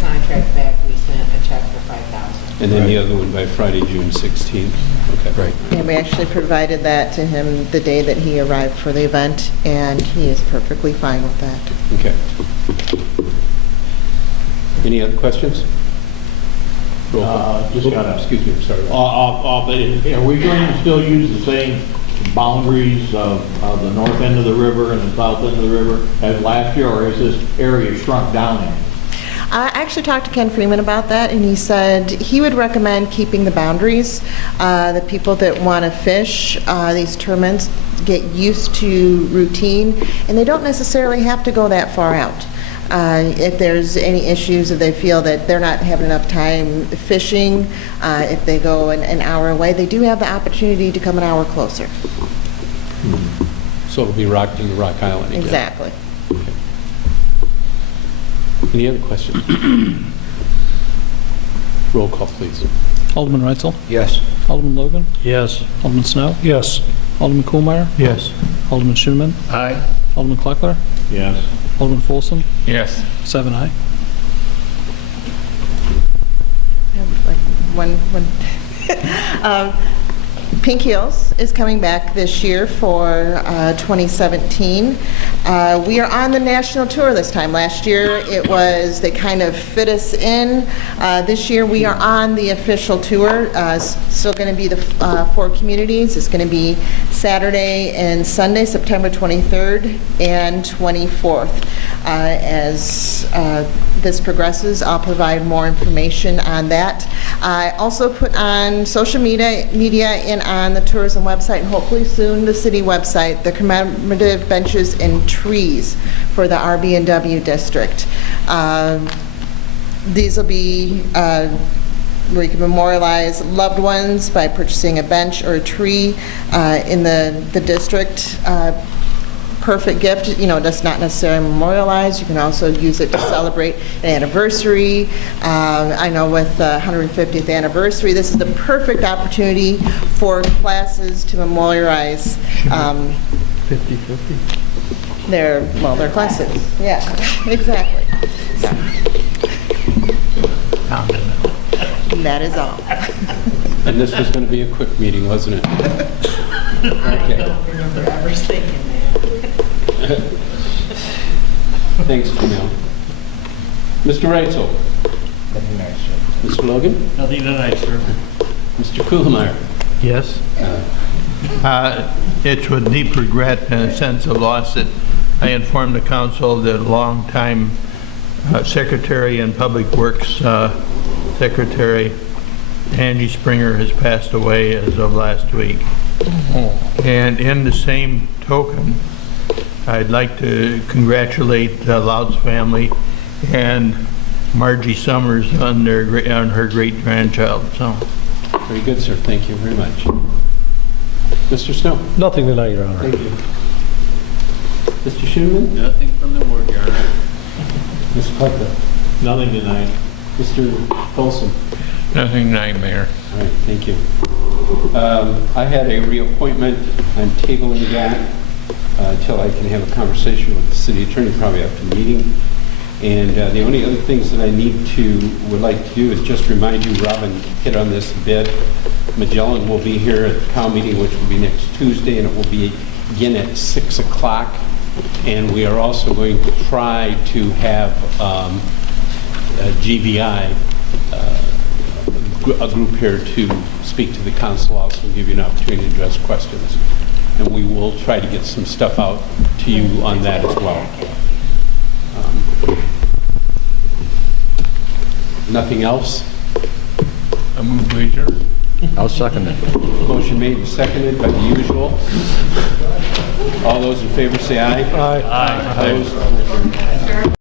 contract back, we sent a check for $5,000. And then the other one by Friday, June 16th? Okay. Right. And we actually provided that to him the day that he arrived for the event, and he is perfectly fine with that. Okay. Any other questions? Roll call. Just gotta- Excuse me, I'm sorry. Are we going to still use the same boundaries of the north end of the river and the south end of the river as last year, or is this area shrunk down in? I actually talked to Ken Freeman about that, and he said he would recommend keeping the boundaries. The people that want to fish these tournaments get used to routine, and they don't necessarily have to go that far out. If there's any issues, if they feel that they're not having enough time fishing, if they go an hour away, they do have the opportunity to come an hour closer. So it'll be Rock to Rock Island again? Exactly. Any other questions? Roll call, please. Alderman Reitzel? Yes. Alderman Logan? Yes. Alderman Snow? Yes. Alderman Kuhlmeyer? Yes. Alderman Schoeneman? Aye. Alderman Kleckler? Yes. Alderman Folsom? Yes. 7 aye. One. Pink Heels is coming back this year for 2017. We are on the national tour this time. Last year, they kind of fit us in. This year, we are on the official tour. Still going to be the 4 communities. It's going to be Saturday and Sunday, September 23rd and 24th. As this progresses, I'll provide more information on that. I also put on social media and on the tourism website, and hopefully soon the city website, the commemorative benches and trees for the RB&W district. These will be where you can memorialize loved ones by purchasing a bench or a tree in the district. Perfect gift, that's not necessarily memorialized. You can also use it to celebrate an anniversary. I know with the 150th anniversary, this is the perfect opportunity for classes to memorialize 50/50? their classes. Yeah, exactly. So, that is all. And this was going to be a quick meeting, wasn't it? Okay. don't remember ever thinking that. Thanks, Camille. Mr. Reitzel? Nothing nice, sir. Mr. Logan? Nothing tonight, sir. Mr. Kuhlmeyer? Yes. It's with deep regret and a sense of loss that I inform the council that longtime Secretary and Public Works Secretary Angie Springer has passed away as of last week. And in the same token, I'd like to congratulate the Louds family and Margie Summers on her great-grandchild. So, Very good, sir. Thank you very much. Mr. Snow? Nothing tonight, Your Honor. Thank you. Mr. Schoenman? Nothing from the board, Your Honor. Ms. Putnam? Nothing tonight. Mr. Colson? nothing tonight, Mayor. All right, thank you. I had a reappointment. I'm tabling that until I can have a conversation with the city attorney, probably after the meeting. And the only other things that I would like to do is just remind you, Robin hit on this a bit. Magellan will be here at the COW meeting, which will be next Tuesday, and it will be again at 6 o'clock. And we are also going to try to have GVI, a group here to speak to the council, also give you an opportunity to address questions. And we will try to get some stuff out to you on that as well. Nothing else? I move to adjourn. I'll second it. Motion made and seconded by the usual. All those in favor say aye. Aye. Opposed?